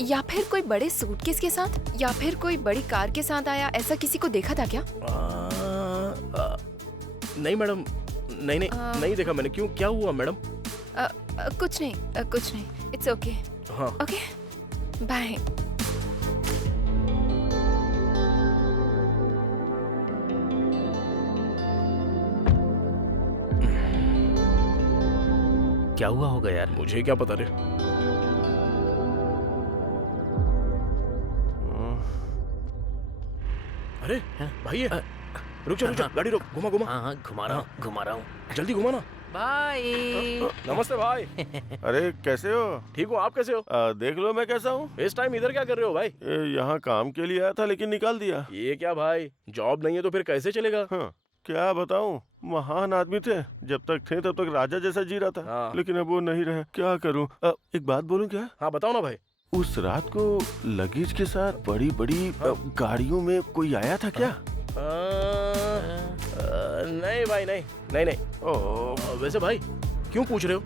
या फिर कोई बड़े सूटकेस के साथ, या फिर कोई बड़ी कार के साथ आया, ऐसा किसी को देखा था क्या? नहीं मैडम, नहीं नहीं नहीं देखा मैंने। क्यों, क्या हुआ मैडम? कुछ नहीं, कुछ नहीं। It's okay. हाँ ओके बाय। क्या हुआ होगा यार? मुझे क्या पता रे। अरे भाई रुक जा, गाड़ी रोक, घुमा घुमा। हाँ घुमा रहा हूँ, घुमा रहा हूँ। जल्दी घुमा ना। बाय। नमस्ते भाई। अरे कैसे हो? ठीक हूँ, आप कैसे हो? देख लो मैं कैसा हूँ। इस टाइम इधर क्या कर रहे हो भाई? यहाँ काम के लिए आया था लेकिन निकाल दिया। ये क्या भाई, जॉब नहीं है तो फिर कैसे चलेगा? हाँ, क्या बताऊं, महान आदमी थे। जब तक थे तब तक राजा जैसा जी रहा था। हाँ। लेकिन अब वो नहीं रहे। क्या करूं? एक बात बोलूं क्या? हाँ बताओ ना भाई। उस रात को लगेज के साथ बड़ी बड़ी गाड़ियों में कोई आया था क्या? नहीं भाई, नहीं नहीं नहीं। वैसे भाई क्यों पूछ रहे हो?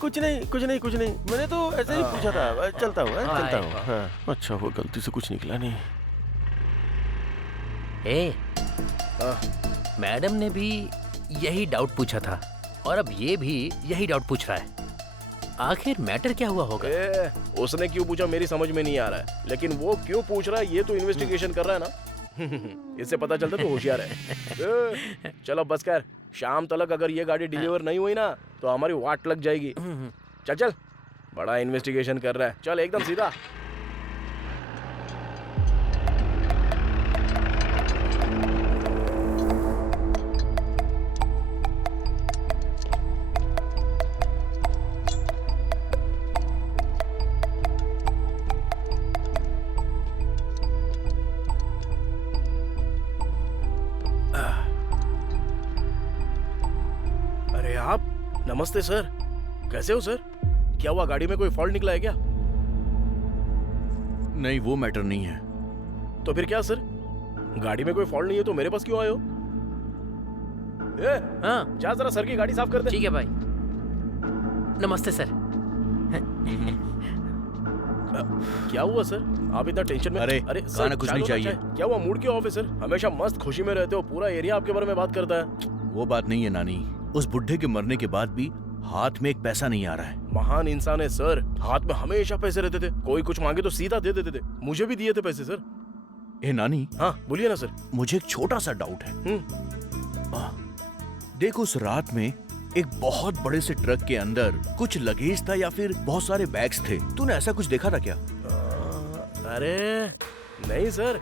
कुछ नहीं कुछ नहीं कुछ नहीं, मैंने तो ऐसे ही पूछा था। चलता हूँ चलता हूँ। हाँ, अच्छा हुआ गलती से कुछ निकला नहीं। मैडम ने भी यही डाउट पूछा था और अब ये भी यही डाउट पूछ रहा है। आखिर मैटर क्या हुआ होगा? उसने क्यों पूछा मेरी समझ में नहीं आ रहा है, लेकिन वो क्यों पूछ रहा है ये तो इन्वेस्टिगेशन कर रहा है ना। इससे पता चलता तो होशियार है। चलो बस कर, शाम तक अगर ये गाड़ी डिलीवर नहीं हुई ना तो हमारी वाट लग जाएगी। चल चल, बड़ा इन्वेस्टिगेशन कर रहा है, चल एकदम सीधा। अरे आप, नमस्ते सर, कैसे हो सर? क्या हुआ, गाड़ी में कोई फॉल्ट निकला है क्या? नहीं, वो मैटर नहीं है। तो फिर क्या सर? गाड़ी में कोई फॉल्ट नहीं है तो मेरे पास क्यों आए हो? हाँ, जा जरा सर की गाड़ी साफ कर दे। ठीक है भाई। नमस्ते सर। क्या हुआ सर, आप इतना टेंशन में? अरे सर, खाना कुछ नहीं चाहिए। क्या हुआ, मूड क्यों ऑफ है सर? हमेशा मस्त खुशी में रहते हो, पूरा एरिया आपके बारे में बात करता है। वो बात नहीं है नानी, उस बुढ़े के मरने के बाद भी हाथ में एक पैसा नहीं आ रहा है। महान इंसान है सर, हाथ में हमेशा पैसे रहते थे, कोई कुछ मांगे तो सीधा दे देते थे। मुझे भी दिए थे पैसे सर। ए नानी। हाँ बोलिए ना सर। मुझे एक छोटा सा डाउट है। देखो, उस रात में एक बहुत बड़े से ट्रक के अंदर कुछ लगेज था या फिर बहुत सारे बैग्स थे, तूने ऐसा कुछ देखा था क्या? अरे नहीं सर,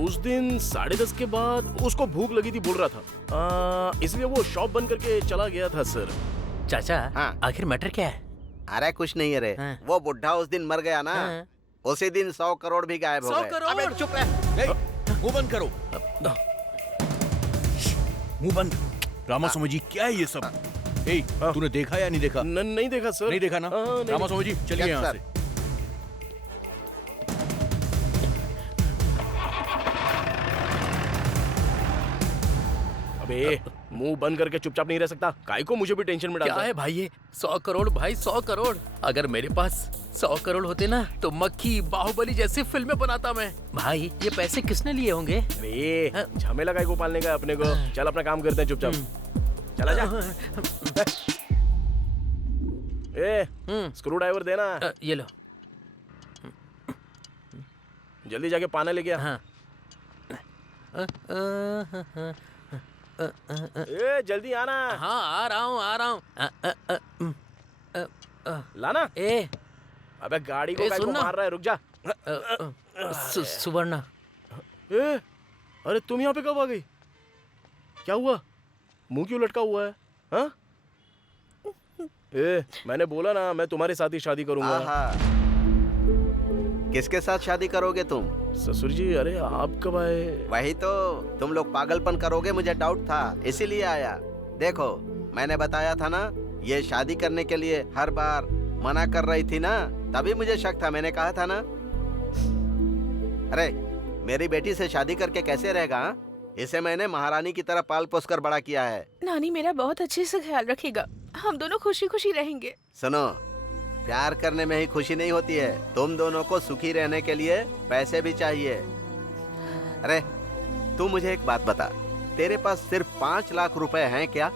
उस दिन 10:30 के बाद उसको भूख लगी थी बोल रहा था, इसलिए वो शॉप बंद करके चला गया था सर। चाचा, हाँ। आखिर मैटर क्या है? अरे कुछ नहीं है रे। हाँ। वो बुढ़ा उस दिन मर गया ना, हाँ। उसी दिन 100 करोड़ भी गायब हो गए। 100 करोड़? अबे चुप रह, मुंह बंद करो। मुंह बंद। रामास्वामी जी, क्या है ये सब? तूने देखा या नहीं देखा? नहीं देखा सर। नहीं देखा ना? रामास्वामी जी चलिए यहाँ से। अबे मुंह बंद करके चुपचाप नहीं रह सकता, काय को मुझे भी टेंशन में डालता क्या है भाई ये? 100 करोड़ भाई, 100 करोड़। अगर मेरे पास 100 करोड़ होते ना तो मक्खी बाहुबली जैसी फिल्में बनाता मैं। भाई ये पैसे किसने लिए होंगे? अरे झमेला काय को पालने का अपने को। चल अपना काम करते हैं चुपचाप। चला जा। स्क्रू ड्राइवर देना। ये लो। जल्दी जाके पानी लेके आ। हाँ। जल्दी आना। हाँ आ रहा हूँ। लाना। ए अबे गाड़ी को काय को मार रहा है, रुक जा। सुवर्णा। अरे तुम यहाँ पे कब आ गई? क्या हुआ, मुंह क्यों लटका हुआ है? हाँ? मैंने बोला ना मैं तुम्हारे साथ ही शादी करूंगा। किसके साथ शादी करोगे तुम? ससुर जी, अरे आप कब आए? वही तो, तुम लोग पागलपन करोगे मुझे डाउट था, इसीलिए आया। देखो मैंने बताया था ना, ये शादी करने के लिए हर बार मना कर रही थी ना, तभी मुझे शक था। मैंने कहा था ना। अरे मेरी बेटी से शादी करके कैसे रहेगा? हा? इसे मैंने महारानी की तरह पाल पोस कर बड़ा किया है। नानी मेरा बहुत अच्छे से ख्याल रखेगा, हम दोनों खुशी खुशी रहेंगे। सुनो, प्यार करने में ही खुशी नहीं होती है, तुम दोनों को सुखी रहने के लिए पैसे भी चाहिए। अरे तू मुझे एक बात बता, तेरे पास सिर्फ 5 लाख रुपए हैं क्या?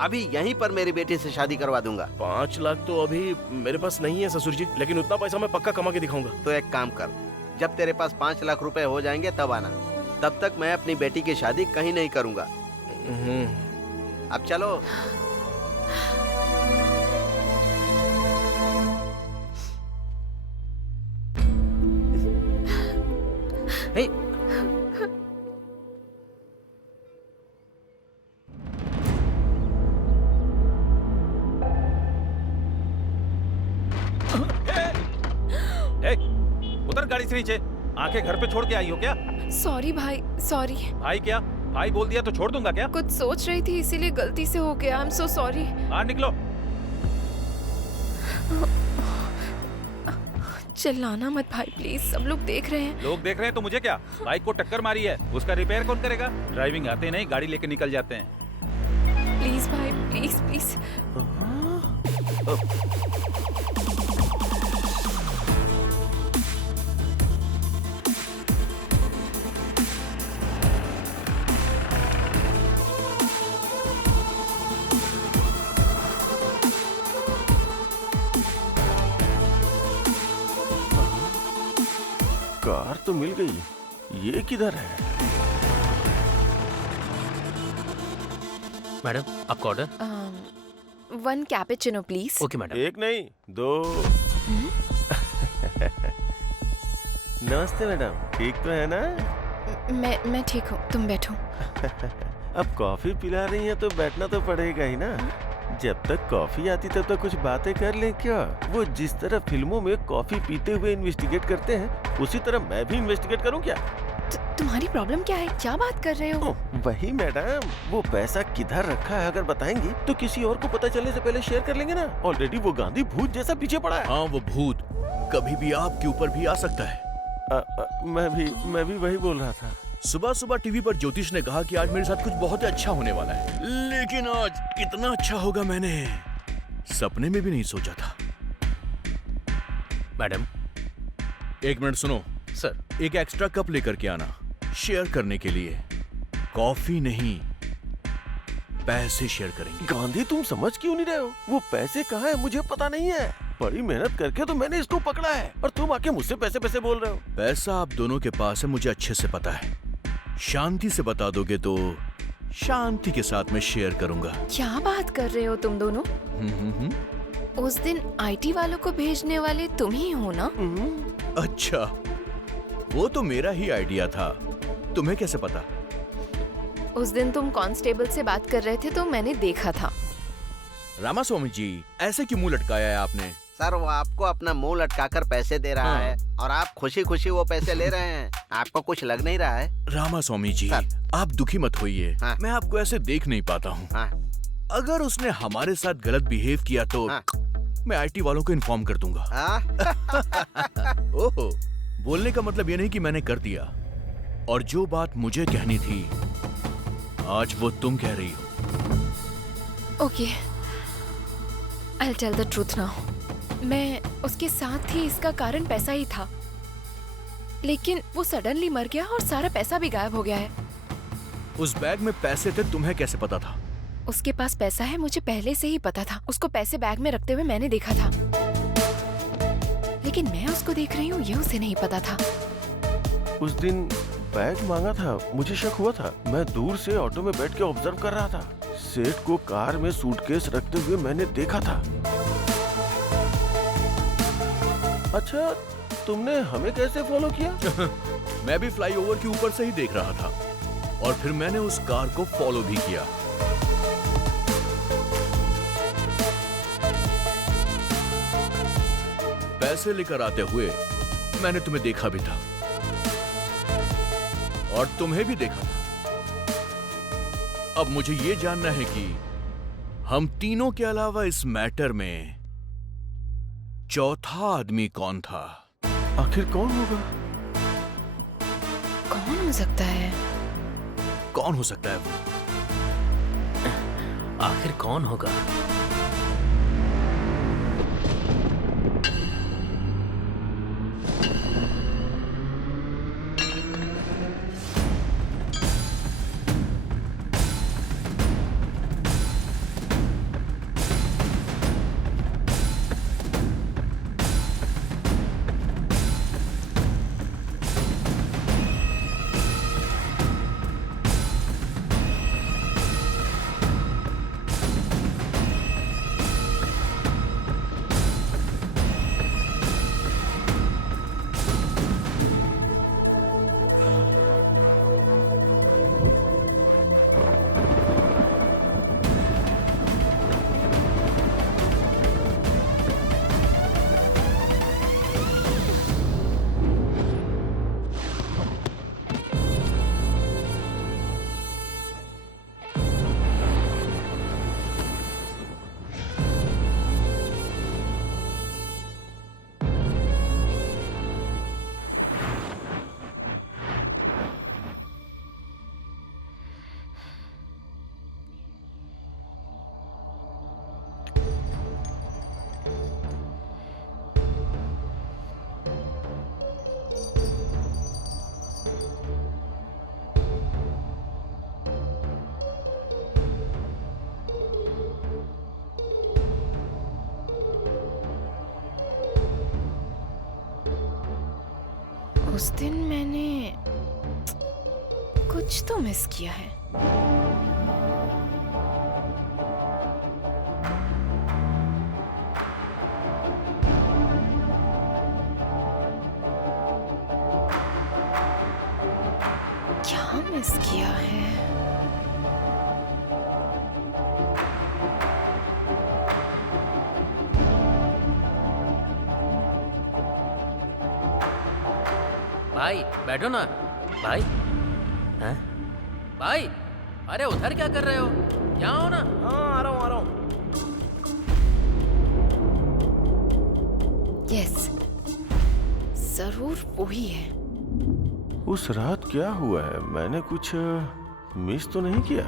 अभी यहीं पर मेरी बेटी से शादी करवा दूंगा। 5 लाख तो अभी मेरे पास नहीं है ससुर जी, लेकिन उतना पैसा मैं पक्का कमा के दिखाऊंगा। तो एक काम कर, जब तेरे पास 5 लाख रुपए हो जाएंगे तब आना, तब तक मैं अपनी बेटी की शादी कहीं नहीं करूंगा। अब चलो। हे उतर गाड़ी से नीचे। आंखें घर पे छोड़ के आई हो क्या? सॉरी भाई, सॉरी। भाई क्या? भाई बोल दिया तो छोड़ दूंगा क्या? कुछ सोच रही थी इसीलिए गलती से हो गया। I am so sorry. बाहर निकलो। चिल्लाना मत भाई प्लीज, सब लोग देख रहे हैं। लोग देख रहे हैं तो मुझे क्या? बाइक को टक्कर मारी है, उसका रिपेयर कौन करेगा? ड्राइविंग आते नहीं, गाड़ी लेके निकल जाते हैं। प्लीज भाई, प्लीज प्लीज। तो मिल गई। ये किधर है? मैडम, आपका order? 1 cappuccino please. Okay madam. एक नहीं 2। नमस्ते मैडम, ठीक तो है ना? मैं ठीक हूँ, तुम बैठो। अब कॉफी पिला रही हैं तो बैठना तो पड़ेगा ही ना। जब तक कॉफी आती तब तक कुछ बातें कर लें क्या? वो जिस तरह फिल्मों में कॉफी पीते हुए इन्वेस्टिगेट करते हैं, उसी तरह मैं भी इन्वेस्टिगेट करूं क्या? तुम्हारी प्रॉब्लम क्या है? क्या बात कर रहे हो? वही मैडम, वो पैसा किधर रखा है अगर बताएंगी तो किसी और को पता चलने से पहले शेयर कर लेंगे ना। ऑलरेडी वो गांधी भूत जैसा पीछे पड़ा है। हाँ, वो भूत कभी भी आपके ऊपर भी आ सकता है। मैं भी वही बोल रहा था। सुबह सुबह टीवी पर ज्योतिष ने कहा कि आज मेरे साथ कुछ बहुत अच्छा होने वाला है, लेकिन आज कितना अच्छा होगा मैंने सपने में भी नहीं सोचा था। मैडम, 1 मिनट सुनो सर। एक एक्स्ट्रा कप लेकर के आना, शेयर करने के लिए। कॉफी नहीं, पैसे शेयर करेंगे। गांधी, तुम समझ क्यों नहीं रहे हो? वो पैसे कहाँ है मुझे पता नहीं है। बड़ी मेहनत करके तो मैंने इसको पकड़ा है और तुम आके मुझसे पैसे बोल रहे हो। पैसा आप दोनों के पास है, मुझे अच्छे से पता है। शांति से बता दोगे तो शांति के साथ मैं शेयर करूंगा। क्या बात कर रहे हो तुम दोनों? उस दिन आईटी वालों को भेजने वाले तुम ही हो ना? अच्छा, वो तो मेरा ही आइडिया था, तुम्हें कैसे पता? उस दिन तुम कांस्टेबल से बात कर रहे थे तो मैंने देखा था। रामास्वामी जी, ऐसे क्यों मुंह लटकाया है आपने? सर, वो आपको अपना मुंह लटकाकर पैसे दे रहा है और आप खुशी खुशी वो पैसे ले रहे हैं। आपको कुछ लग नहीं रहा है? रामास्वामी जी, आप दुखी मत होइए। मैं आपको ऐसे देख नहीं पाता हूँ। अगर उसने हमारे साथ गलत बिहेव किया तो मैं आईटी वालों को इन्फॉर्म कर दूंगा। ओहो, बोलने का मतलब ये नहीं कि मैंने कर दिया, और जो बात मुझे कहनी थी आज वो तुम कह रही हो। Okay, I'll tell the truth now. मैं उसके साथ थी, इसका कारण पैसा ही था, लेकिन वो सडनली मर गया और सारा पैसा भी गायब हो गया है। उस बैग में पैसे थे, तुम्हें कैसे पता था? उसके पास पैसा है, मुझे पहले से ही पता था। उसको पैसे बैग में रखते हुए मैंने देखा था, लेकिन मैं उसको देख रही हूँ ये उसे नहीं पता था। उस दिन बैग मांगा था, मुझे शक हुआ था। मैं दूर से ऑटो में बैठ के ऑब्जर्व कर रहा था। सेठ को कार में सूटकेस रखते हुए मैंने देखा था। अच्छा, तुमने हमें कैसे फॉलो किया? मैं भी फ्लाईओवर के ऊपर से ही देख रहा था और फिर मैंने उस कार को फॉलो भी किया। पैसे लेकर आते हुए मैंने तुम्हें देखा भी था और तुम्हें भी देखा था। अब मुझे ये जानना है कि हम तीनों के अलावा इस मैटर में चौथा आदमी कौन था? आखिर कौन होगा? कौन हो सकता है? कौन हो सकता है वो? आखिर कौन होगा? उस दिन मैंने कुछ तो मिस किया है। क्या मिस किया है? भाई बैठो ना भाई। हैं? भाई अरे उधर क्या कर रहे हो? यहाँ हो ना। हाँ आ रहा हूँ। यस, जरूर वही है। उस रात क्या हुआ है? मैंने कुछ मिस तो नहीं किया?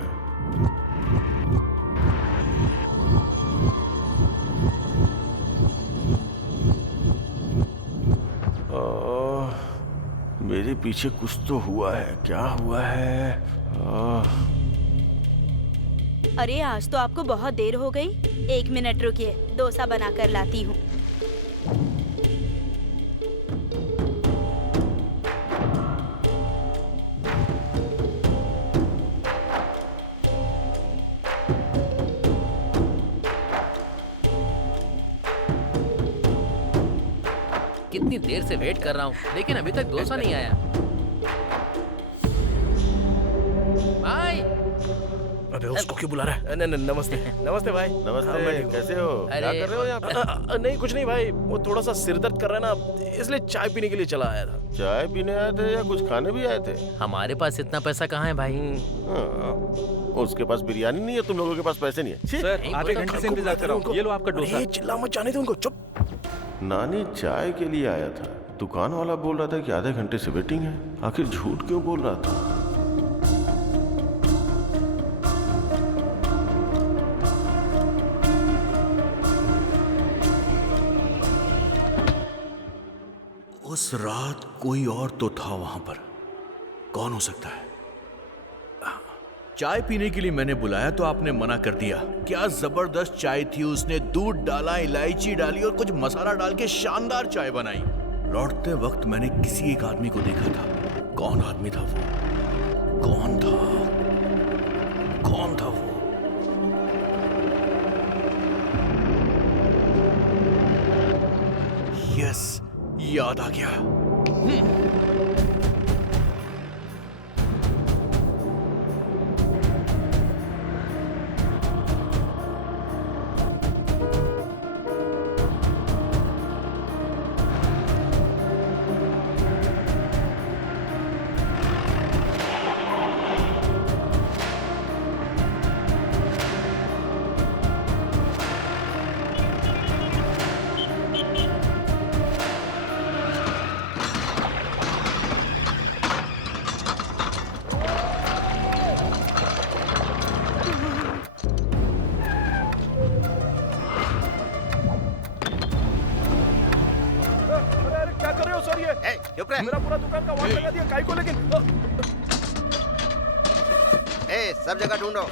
मेरे पीछे कुछ तो हुआ है। क्या हुआ है? अरे आज तो आपको बहुत देर हो गई। 1 मिनट रुकिए, डोसा बना कर लाती हूँ। कितनी देर से वेट कर रहा हूँ लेकिन अभी तक डोसा नहीं आया। भाई अबे उसको क्यों बुला रहा है? नमस्ते भाई। नमस्ते, कैसे हो? क्या कर रहे हो यहाँ पे? नहीं कुछ नहीं भाई, वो थोड़ा सा सिर दर्द कर रहा है ना, इसलिए चाय पीने के लिए चला आया था। चाय पीने आए थे या कुछ खाने भी आए थे? हमारे पास इतना पैसा कहाँ है भाई? उसके पास बिरयानी नहीं है, तुम लोगों के पास पैसे नहीं है। सर आधे घंटे से इंतजार कर रहा हूँ, ये लो आपका डोसा। चिल्ला मत, जाने दो उनको, चुप। नानी चाय के लिए आया था। दुकान वाला बोल रहा था कि आधे घंटे से वेटिंग है। आखिर झूठ क्यों बोल रहा था? उस रात कोई और तो था वहां पर। कौन हो सकता है? चाय पीने के लिए मैंने बुलाया तो आपने मना कर दिया। क्या जबरदस्त चाय थी। उसने दूध डाला, इलायची डाली और कुछ मसाला डाल के शानदार चाय बनाई। लौटते वक्त मैंने किसी एक आदमी को देखा था। कौन आदमी था वो? कौन था वो? यस, याद आ गया। मेरा पूरा दुकान का वाट लगा दिया काई को, लेकिन सब जगह ढूंढो।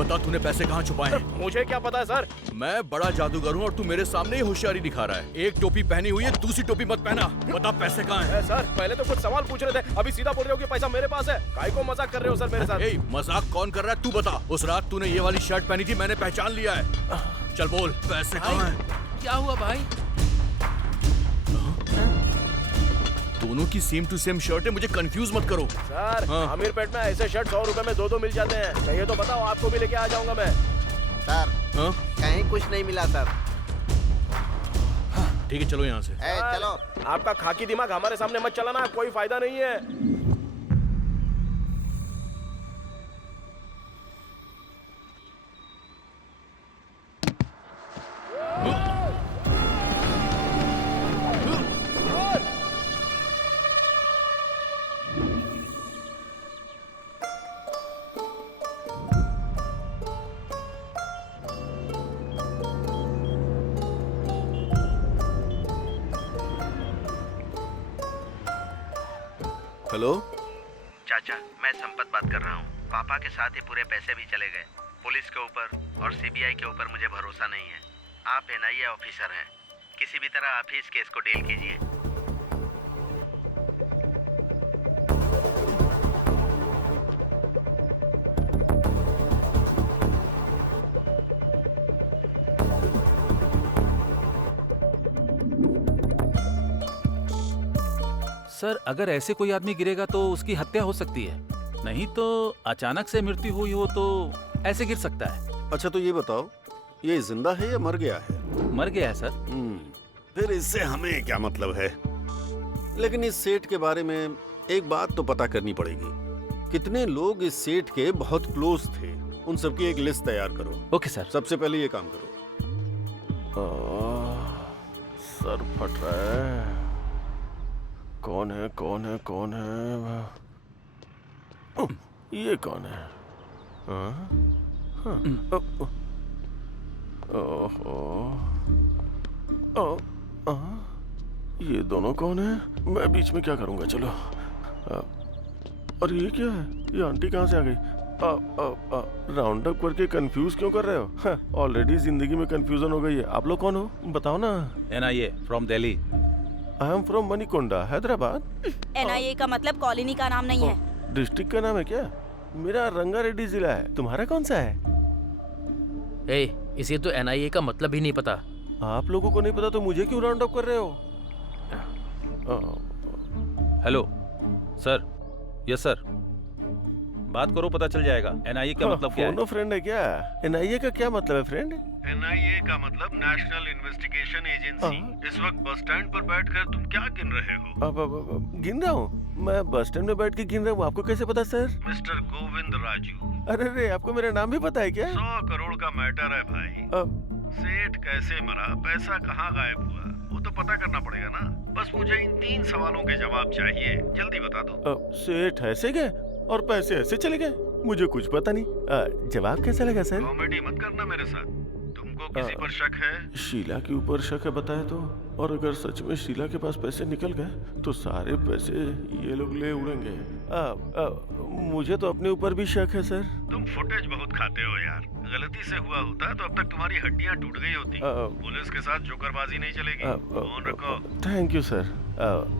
बता तूने पैसे कहाँ छुपाए हैं? मुझे क्या पता है सर। मैं बड़ा जादूगर हूँ और तू मेरे सामने ही होशियारी दिखा रहा है। एक टोपी पहनी हुई है, दूसरी टोपी मत पहना। बता पैसे कहाँ हैं? सर पहले तो कुछ सवाल पूछ रहे थे, अभी सीधा बोल रहे हो कि पैसा मेरे पास है। काई को मजाक कर रहे हो सर मेरे साथ? मजाक कौन कर रहा है तू बता। उस रात तूने ये वाली शर्ट पहनी थी, मैंने पहचान लिया है। चल बोल पैसे कहाँ हैं? क्या हुआ भाई? दोनों की सेम टू सेम शर्ट है, मुझे कंफ्यूज मत करो। सर अमीरपेट में ऐसे शर्ट 100 रुपए में 2 मिल जाते हैं। चाहिए तो बताओ, आपको भी लेके आ जाऊंगा मैं। सर कहीं कुछ नहीं मिला सर। ठीक है चलो यहाँ से। चलो। आपका खाकी दिमाग हमारे सामने मत चलाना, कोई फायदा नहीं है। हेलो चाचा, मैं संपत बात कर रहा हूँ। पापा के साथ ही पूरे पैसे भी चले गए। पुलिस के ऊपर और सीबीआई के ऊपर मुझे भरोसा नहीं है। आप एनआईए ऑफिसर हैं, किसी भी तरह आप ही इस केस को डील कीजिए। सर, अगर ऐसे कोई आदमी गिरेगा तो उसकी हत्या हो सकती है, नहीं तो अचानक से मृत्यु हुई हो तो ऐसे गिर सकता है। अच्छा तो ये बताओ, ये जिंदा है या मर गया है? मर गया है सर। फिर इससे हमें क्या मतलब है? लेकिन इस सेठ के बारे में एक बात तो पता करनी पड़ेगी। कितने लोग इस सेठ के बहुत क्लोज थे, उन सबकी एक लिस्ट तैयार करो। Okay sir. सबसे पहले ये काम करो। सर फट रहा है। कौन है कौन है कौन है? ये कौन है? ये दोनों कौन है? मैं बीच में क्या करूंगा? चलो। और ये क्या है? ये आंटी कहाँ से आ गई? राउंड अप करके कंफ्यूज क्यों कर रहे हो? ऑलरेडी जिंदगी में कंफ्यूजन हो गई है। आप लोग कौन हो? बताओ ना। NIA from Delhi. I am from Manikonda, Hyderabad. NIA का मतलब कॉलोनी का नाम नहीं है। डिस्ट्रिक्ट का नाम है क्या? मेरा रंगारेड्डी जिला है। तुम्हारा कौन सा है? इसे तो एनआईए का मतलब ही नहीं पता। आप लोगों को नहीं पता तो मुझे क्यों राउंड अप कर रहे हो? Hello sir. Yes sir. बात करो, पता चल जाएगा एनआईए का मतलब क्या है। फोनो फ्रेंड है क्या? एनआईए का क्या मतलब है फ्रेंड? एनआईए का मतलब नेशनल इन्वेस्टिगेशन एजेंसी। इस वक्त बस स्टैंड पर बैठकर तुम क्या गिन रहे हो? अब गिन रहा हूँ। मैं बस स्टैंड में बैठ के गिन रहा हूँ। आपको कैसे पता सर? मिस्टर गोविंद राजू। अरे रे, आपको मेरा नाम भी पता है क्या? 100 करोड़ का मैटर है भाई। सेठ कैसे मरा, पैसा कहाँ गायब हुआ, वो तो पता करना पड़ेगा ना। बस मुझे इन 3 सवालों के जवाब चाहिए, जल्दी बता दो। सेठ ऐसे गए और पैसे ऐसे चले गए? मुझे कुछ पता नहीं। जवाब कैसा लगा सर? कॉमेडी मत करना मेरे साथ। तुमको किसी पर शक है? शीला के ऊपर शक है बताए तो। और अगर सच में शीला के पास पैसे निकल गए तो सारे पैसे ये लोग ले उड़ेंगे। मुझे तो अपने ऊपर भी शक है सर। तुम फुटेज बहुत खाते हो यार। गलती से हुआ होता तो अब तक तुम्हारी हड्डियां टूट गई होती। पुलिस के साथ जोकरबाजी नहीं चलेगी। फोन रखो। Thank you sir.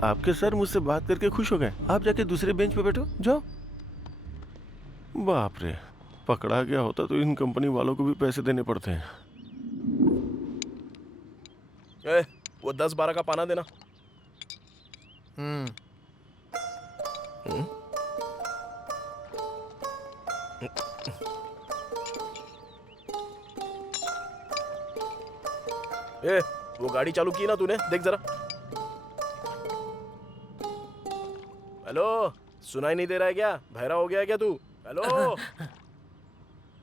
आपके सर मुझसे बात करके खुश हो गए। आप जाके दूसरे बेंच पे बैठो, जाओ। बाप रे, पकड़ा गया होता तो इन कंपनी वालों को भी पैसे देने पड़ते हैं। वो 10-12 का पाना देना। वो गाड़ी चालू की ना तूने? देख जरा। हेलो, सुनाई नहीं दे रहा है क्या? बहरा हो गया क्या तू? हेलो।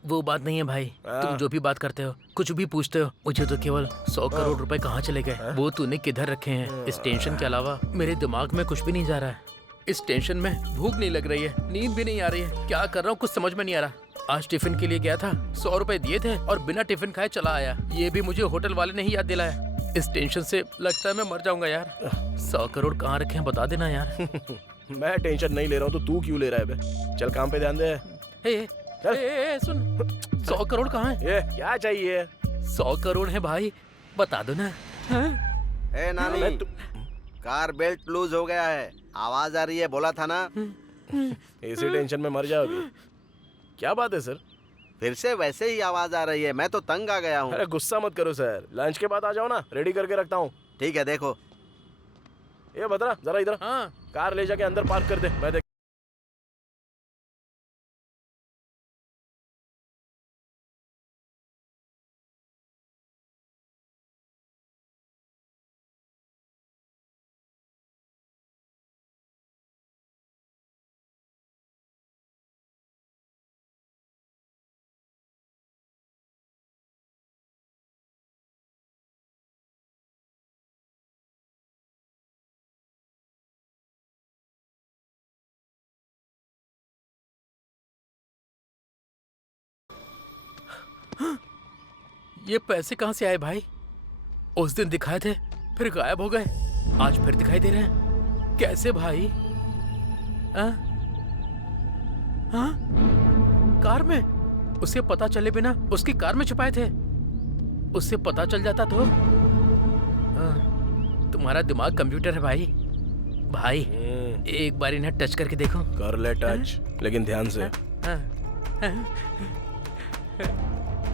वो बात नहीं है भाई। तुम जो भी बात करते हो, कुछ भी पूछते हो, मुझे तो केवल 100 करोड़ रुपए कहाँ चले गए वो तूने किधर रखे हैं, इस टेंशन के अलावा मेरे दिमाग में कुछ भी नहीं जा रहा है। इस टेंशन में भूख नहीं लग रही है, नींद भी नहीं आ रही है। क्या कर रहा हूँ कुछ समझ में नहीं आ रहा। आज टिफिन के लिए गया था, 100 रुपए दिए थे और बिना टिफिन खाए चला आया। ये भी मुझे होटल वाले ने ही याद दिलाया। इस टेंशन से लगता है मैं मर जाऊंगा यार। 100 करोड़ कहाँ रखे हैं बता देना यार। मैं टेंशन नहीं ले रहा हूँ तो तू क्यों ले रहा है बे? चल काम पे ध्यान दे। सुन, 100 करोड़ कहाँ है? ये क्या चाहिए? 100 करोड़ है भाई, बता दो ना। ए नानी, कार बेल्ट लूज हो गया है, आवाज आ रही है, बोला था ना। इसी टेंशन में मर जाओगे। क्या बात है सर? फिर से वैसे ही आवाज आ रही है, मैं तो तंग आ गया हूँ। अरे गुस्सा मत करो सर, लंच के बाद आ जाओ ना, रेडी करके रखता हूँ। ठीक है, देखो। ये बता जरा इधर। हाँ। कार ले जाके अंदर पार्क कर दे, मैं देख। ये पैसे कहाँ से आए भाई? उस दिन दिखाए थे, फिर गायब हो गए, आज फिर दिखाई दे रहे हैं। कैसे भाई? हाँ? कार में? उसे पता चले बिना उसकी कार में छुपाए थे। उससे पता चल जाता तो तुम्हारा दिमाग कंप्यूटर है भाई। भाई एक बार इन्हें टच करके देखो। कर ले टच, लेकिन ध्यान से।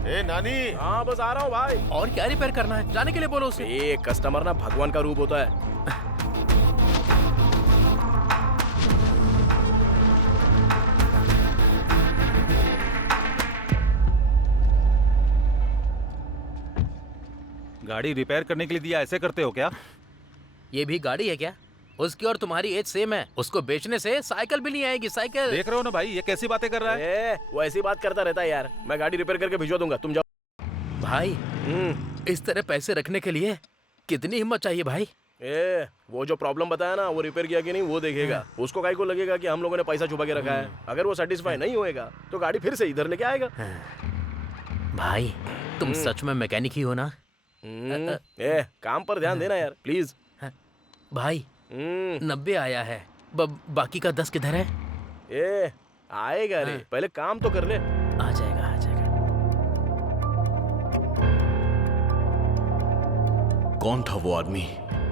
ए नानी। हाँ बस आ रहा हूँ भाई। और क्या रिपेयर करना है, जाने के लिए बोलो उसे। ये कस्टमर ना भगवान का रूप होता है। गाड़ी रिपेयर करने के लिए दिया, ऐसे करते हो क्या? ये भी गाड़ी है क्या? उसकी और तुम्हारी एज सेम है। उसको बेचने से साइकिल भी नहीं आएगी। साइकिल देख रहे हो ना भाई, ये कैसी बातें कर रहा है। वो ऐसी बात करता रहता है यार। मैं गाड़ी रिपेयर करके भिजवा दूंगा, तुम जाओ। भाई इस तरह पैसे रखने के लिए कितनी हिम्मत चाहिए भाई। वो जो प्रॉब्लम बताया ना, वो रिपेयर किया कि नहीं वो देखेगा। उसको काहे को लगेगा कि हम लोगों ने पैसा छुपा के रखा है। अगर वो सेटिस्फाई नहीं होएगा तो गाड़ी फिर से इधर लेके आएगा। भाई तुम सच में मैकेनिक ही हो ना? काम पर ध्यान देना यार प्लीज। भाई 90 आया है, बाकी का 10 किधर है? आएगा रे, पहले काम तो कर ले। आ जाएगा आ जाएगा। कौन था वो आदमी?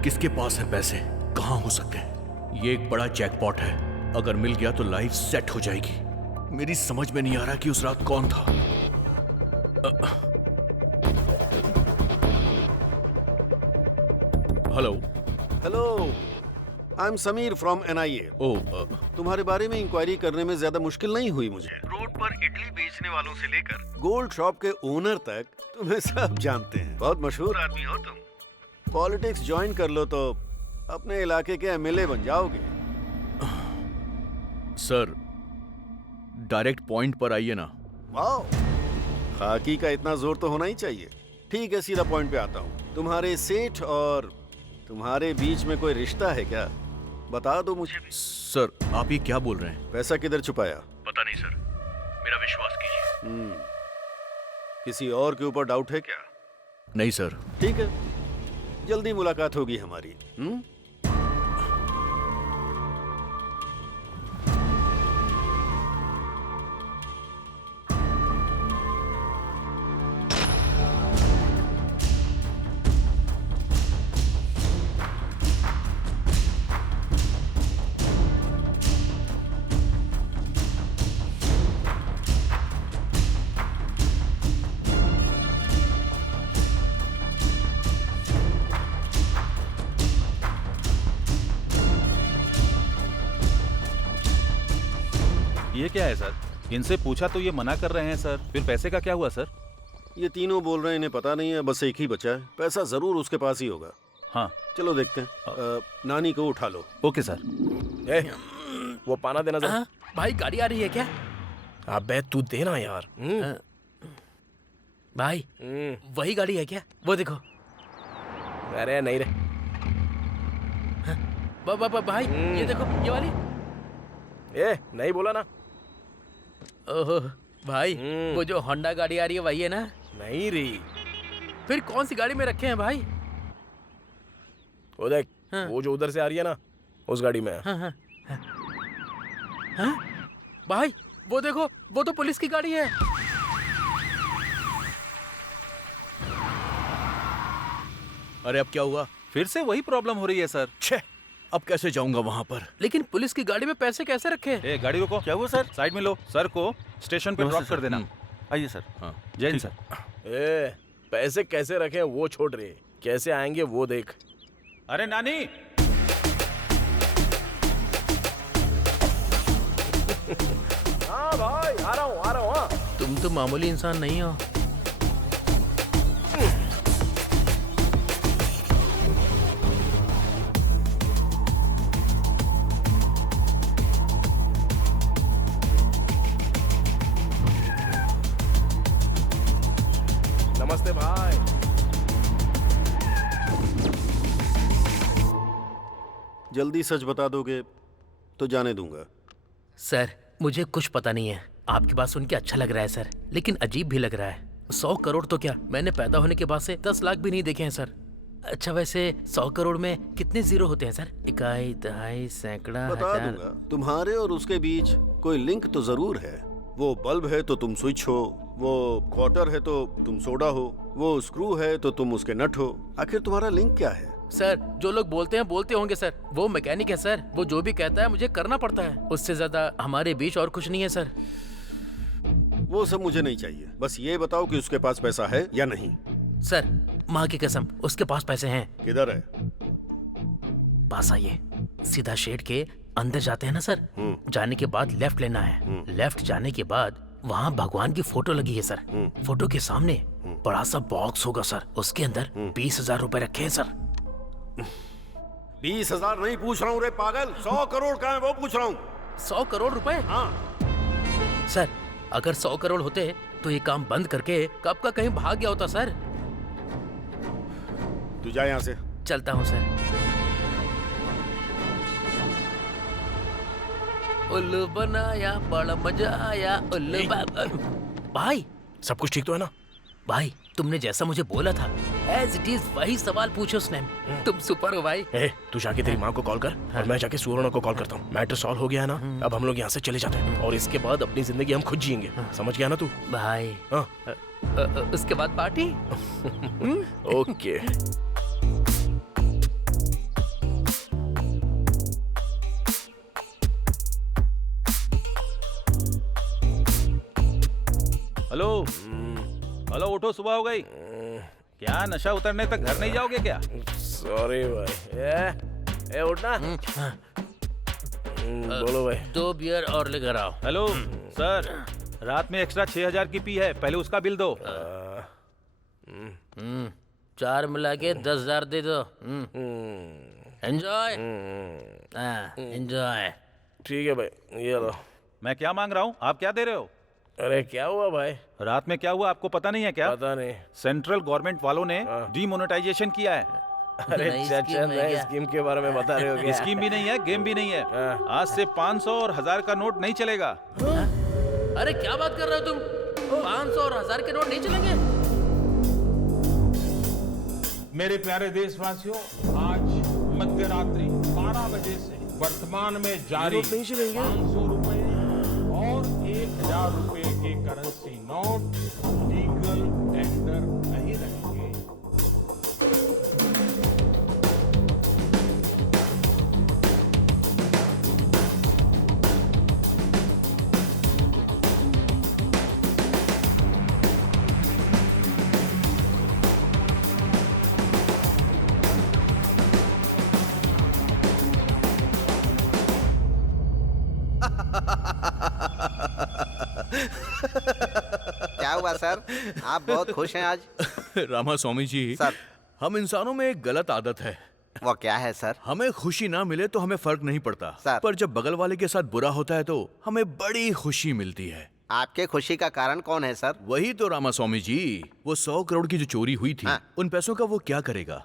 किसके पास है पैसे? कहाँ हो सकते हैं? ये एक बड़ा जैकपॉट है। अगर मिल गया तो लाइफ सेट हो जाएगी। मेरी समझ में नहीं आ रहा कि उस रात कौन था। Hello hello, I am Sameer from NIA। तुम्हारे बारे में इंक्वायरी करने में ज्यादा मुश्किल नहीं हुई मुझे। रोड पर इडली बेचने वालों से लेकर गोल्ड शॉप के ओनर तक तुम्हें सब जानते हैं। बहुत मशहूर आदमी हो तुम। पॉलिटिक्स ज्वाइन कर लो तो अपने इलाके के MLA बन जाओगे। सर डायरेक्ट पॉइंट पर आइए ना। वाओ, खाकी का इतना जोर तो होना ही चाहिए। ठीक है, सीधा पॉइंट पे आता हूँ। तुम्हारे सेठ और तुम्हारे बीच में कोई रिश्ता है क्या? बता दो मुझे भी। सर आप ये क्या बोल रहे हैं? पैसा किधर छुपाया? पता नहीं सर, मेरा विश्वास कीजिए। किसी और के ऊपर डाउट है क्या? नहीं सर। ठीक है, जल्दी मुलाकात होगी हमारी। ये क्या है सर? इनसे पूछा तो ये मना कर रहे हैं सर। फिर पैसे का क्या हुआ सर? ये तीनों बोल रहे हैं इन्हें पता नहीं है, बस एक ही बचा है। पैसा जरूर उसके पास ही होगा। हाँ चलो देखते हैं। नानी को उठा लो। Okay sir. वो पाना देना जरा। भाई गाड़ी आ रही है क्या? अबे तू देना यार। भाई वही गाड़ी है क्या? वो देखो। अरे नहीं रे। भाई ये देखो, ये वाली। नहीं बोला ना। ओहो भाई, वो जो होंडा गाड़ी आ रही है वही है ना? नहीं रे। फिर कौन सी गाड़ी में रखे हैं भाई? वो देख, वो जो उधर से आ रही है ना, उस गाड़ी में। भाई वो देखो, वो तो पुलिस की गाड़ी है। अरे अब क्या हुआ? फिर से वही प्रॉब्लम हो रही है सर। छे, अब कैसे जाऊंगा वहां पर? लेकिन पुलिस की गाड़ी में पैसे कैसे रखे? गाड़ी रोको। क्या हुआ सर? साइड में लो। सर को स्टेशन पे ड्रॉप कर देना। आइए सर। हाँ जय हिंद सर। पैसे कैसे रखे वो छोड़ रहे, कैसे आएंगे वो देख। अरे नानी। हाँ भाई आ रहा हूँ। हाँ तुम तो मामूली इंसान नहीं हो। नमस्ते भाई। जल्दी सच बता दोगे तो जाने दूंगा। सर मुझे कुछ पता नहीं है। आपकी बात सुन के अच्छा लग रहा है सर, लेकिन अजीब भी लग रहा है। 100 करोड़ तो क्या, मैंने पैदा होने के बाद से 10 लाख भी नहीं देखे हैं सर। अच्छा वैसे 100 करोड़ में कितने जीरो होते हैं सर? इकाई, दहाई, सैकड़ा, बता दूंगा। तुम्हारे और उसके बीच कोई लिंक तो जरूर है। वो बल्ब है तो तुम स्विच हो, वो क्वार्टर है तो तुम सोडा हो, वो स्क्रू है तो तुम उसके नट हो। आखिर तुम्हारा लिंक क्या है? सर जो लोग बोलते हैं बोलते होंगे सर, वो मैकेनिक है सर, वो जो भी कहता है मुझे करना पड़ता है, उससे ज्यादा हमारे बीच और कुछ नहीं है सर। वो सब मुझे नहीं चाहिए, बस ये बताओ कि उसके पास पैसा है या नहीं। सर माँ की कसम उसके पास पैसे हैं। किधर है? पास आइए, सीधा शेड के अंदर जाते हैं ना सर, जाने के बाद लेफ्ट लेना है, लेफ्ट जाने के बाद वहाँ भगवान की फोटो लगी है सर, फोटो के सामने बड़ा सा बॉक्स होगा सर, उसके अंदर 20,000 रुपए रखे हैं सर। 20,000 नहीं पूछ रहा हूँ रे पागल, 100 करोड़ का है वो पूछ रहा हूँ। 100 करोड़ रुपए? हाँ सर अगर 100 करोड़ होते तो ये काम बंद करके कब का कहीं भाग गया होता सर। तू जा यहाँ से। चलता हूँ सर। उल्लू बनाया बड़ा मजा आया उल्लू भाई सब कुछ ठीक तो है ना? भाई तुमने जैसा मुझे बोला था एज इट इज वही सवाल पूछो उसने। तुम सुपर हो भाई। तू जाके तेरी माँ को कॉल कर और मैं जाके सुवर्णा को कॉल करता हूँ। मैटर सॉल्व हो गया है ना, अब हम लोग यहाँ से चले जाते हैं और इसके बाद अपनी जिंदगी हम खुद जिएंगे। समझ गया ना तू? भाई हाँ। उसके बाद पार्टी। ओके। हेलो हेलो, उठो, सुबह हो गई क्या? नशा उतरने तक घर नहीं जाओगे क्या? सॉरी भाई। उठना। बोलो भाई। 2 बियर और लेकर आओ। हेलो सर, रात में एक्स्ट्रा 6,000 की पी है, पहले उसका बिल दो। 4 मिला के 10,000 दे दो। Enjoy enjoy. ठीक है भाई, ये लो। मैं क्या मांग रहा हूँ, आप क्या दे रहे हो? अरे क्या हुआ भाई? रात में क्या हुआ आपको पता नहीं है क्या? पता नहीं। सेंट्रल गवर्नमेंट वालों ने डीमोनेटाइजेशन किया है। अरे चाचा, नए स्कीम के बारे में बता रहे हो क्या? स्कीम भी नहीं है, गेम भी नहीं है। आज से 500 और 1000 का नोट नहीं चलेगा। अरे क्या बात कर रहे हो तुम? 500 और 1000 के नोट नहीं चलेंगे? मेरे प्यारे देशवासियों, आज मध्य रात्रि 12 बजे से वर्तमान में जारी 500 रुपए और 1,000 रुपए के करेंसी नोट लीगल टेंडर नहीं रहेंगे। क्या हुआ सर, आप बहुत खुश हैं आज? रामा स्वामी जी सर, हम इंसानों में एक गलत आदत है। वो क्या है सर? हमें खुशी ना मिले तो हमें फर्क नहीं पड़ता सर, पर जब बगल वाले के साथ बुरा होता है तो हमें बड़ी खुशी मिलती है। आपके खुशी का कारण कौन है सर? वही तो रामा स्वामी जी, वो 100 करोड़ की जो चोरी हुई थी, उन पैसों का वो क्या करेगा?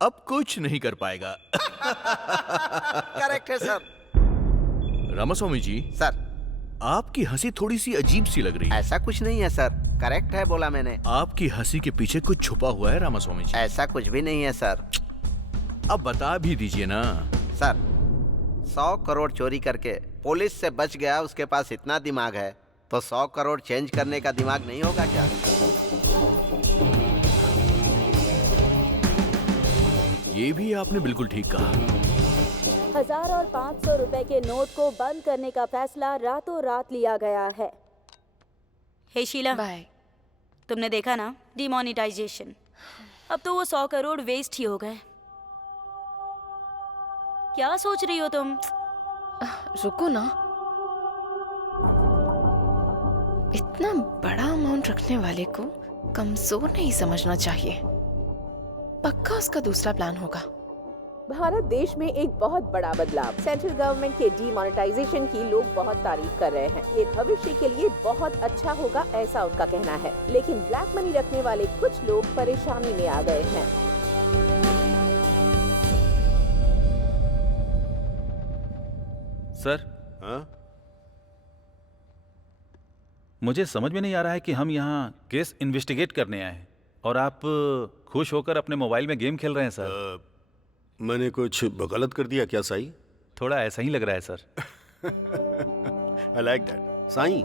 अब कुछ नहीं कर पाएगा। करेक्ट है सर। रामा स्वामी जी। सर, आपकी हंसी थोड़ी सी अजीब सी लग रही है। ऐसा कुछ नहीं है सर, करेक्ट है बोला मैंने। आपकी हंसी के पीछे कुछ छुपा हुआ है रामा स्वामी जी। ऐसा कुछ भी नहीं है सर। अब बता भी दीजिए ना। सर, 100 करोड़ चोरी करके पुलिस से बच गया, उसके पास इतना दिमाग है तो 100 करोड़ चेंज करने का दिमाग नहीं होगा क्या? ये भी आपने बिल्कुल ठीक कहा। 1000 और 500 रुपए के नोट को बंद करने का फैसला रातों रात लिया गया है। हे शीला, बाय। तुमने देखा ना डिमोनेटाइजेशन, अब तो वो 100 करोड़ वेस्ट ही हो गए। क्या सोच रही हो तुम? रुको ना, इतना बड़ा अमाउंट रखने वाले को कमजोर नहीं समझना चाहिए। पक्का उसका दूसरा प्लान होगा। भारत देश में एक बहुत बड़ा बदलाव, सेंट्रल गवर्नमेंट के डीमोनेटाइजेशन की लोग बहुत तारीफ कर रहे हैं। ये भविष्य के लिए बहुत अच्छा होगा, ऐसा उनका कहना है। लेकिन ब्लैक मनी रखने वाले कुछ लोग परेशानी में आ गए हैं। सर, मुझे समझ में नहीं आ रहा है कि हम यहाँ केस इन्वेस्टिगेट करने आए हैं और आप खुश होकर अपने मोबाइल में गेम खेल रहे हैं सर। मैंने कुछ गलत कर दिया क्या साईं? थोड़ा ऐसा ही लग रहा है sir. I like that. Sai,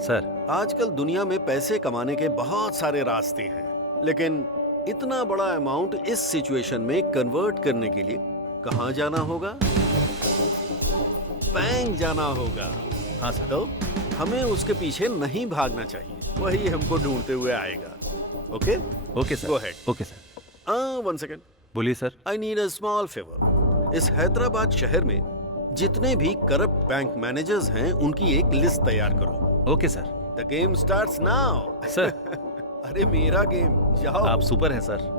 sir, आजकल दुनिया में पैसे कमाने के बहुत सारे रास्ते हैं, लेकिन इतना बड़ा अमाउंट इस सिचुएशन में कन्वर्ट करने के लिए कहाँ जाना होगा? बैंक जाना होगा। हाँ सर। तो हमें उसके पीछे नहीं भागना चाहिए, वही हमको ढूंढते हुए आएगा। Okay? Okay sir. Go ahead. Okay sir. 1 second. बोलिए sir. I need a small favour. इस हैदराबाद शहर में जितने भी करप्ट बैंक मैनेजर्स हैं, उनकी एक लिस्ट तैयार करो। Okay sir. The game starts now. Sir. अरे मेरा गेम, जाओ। आप सुपर हैं सर।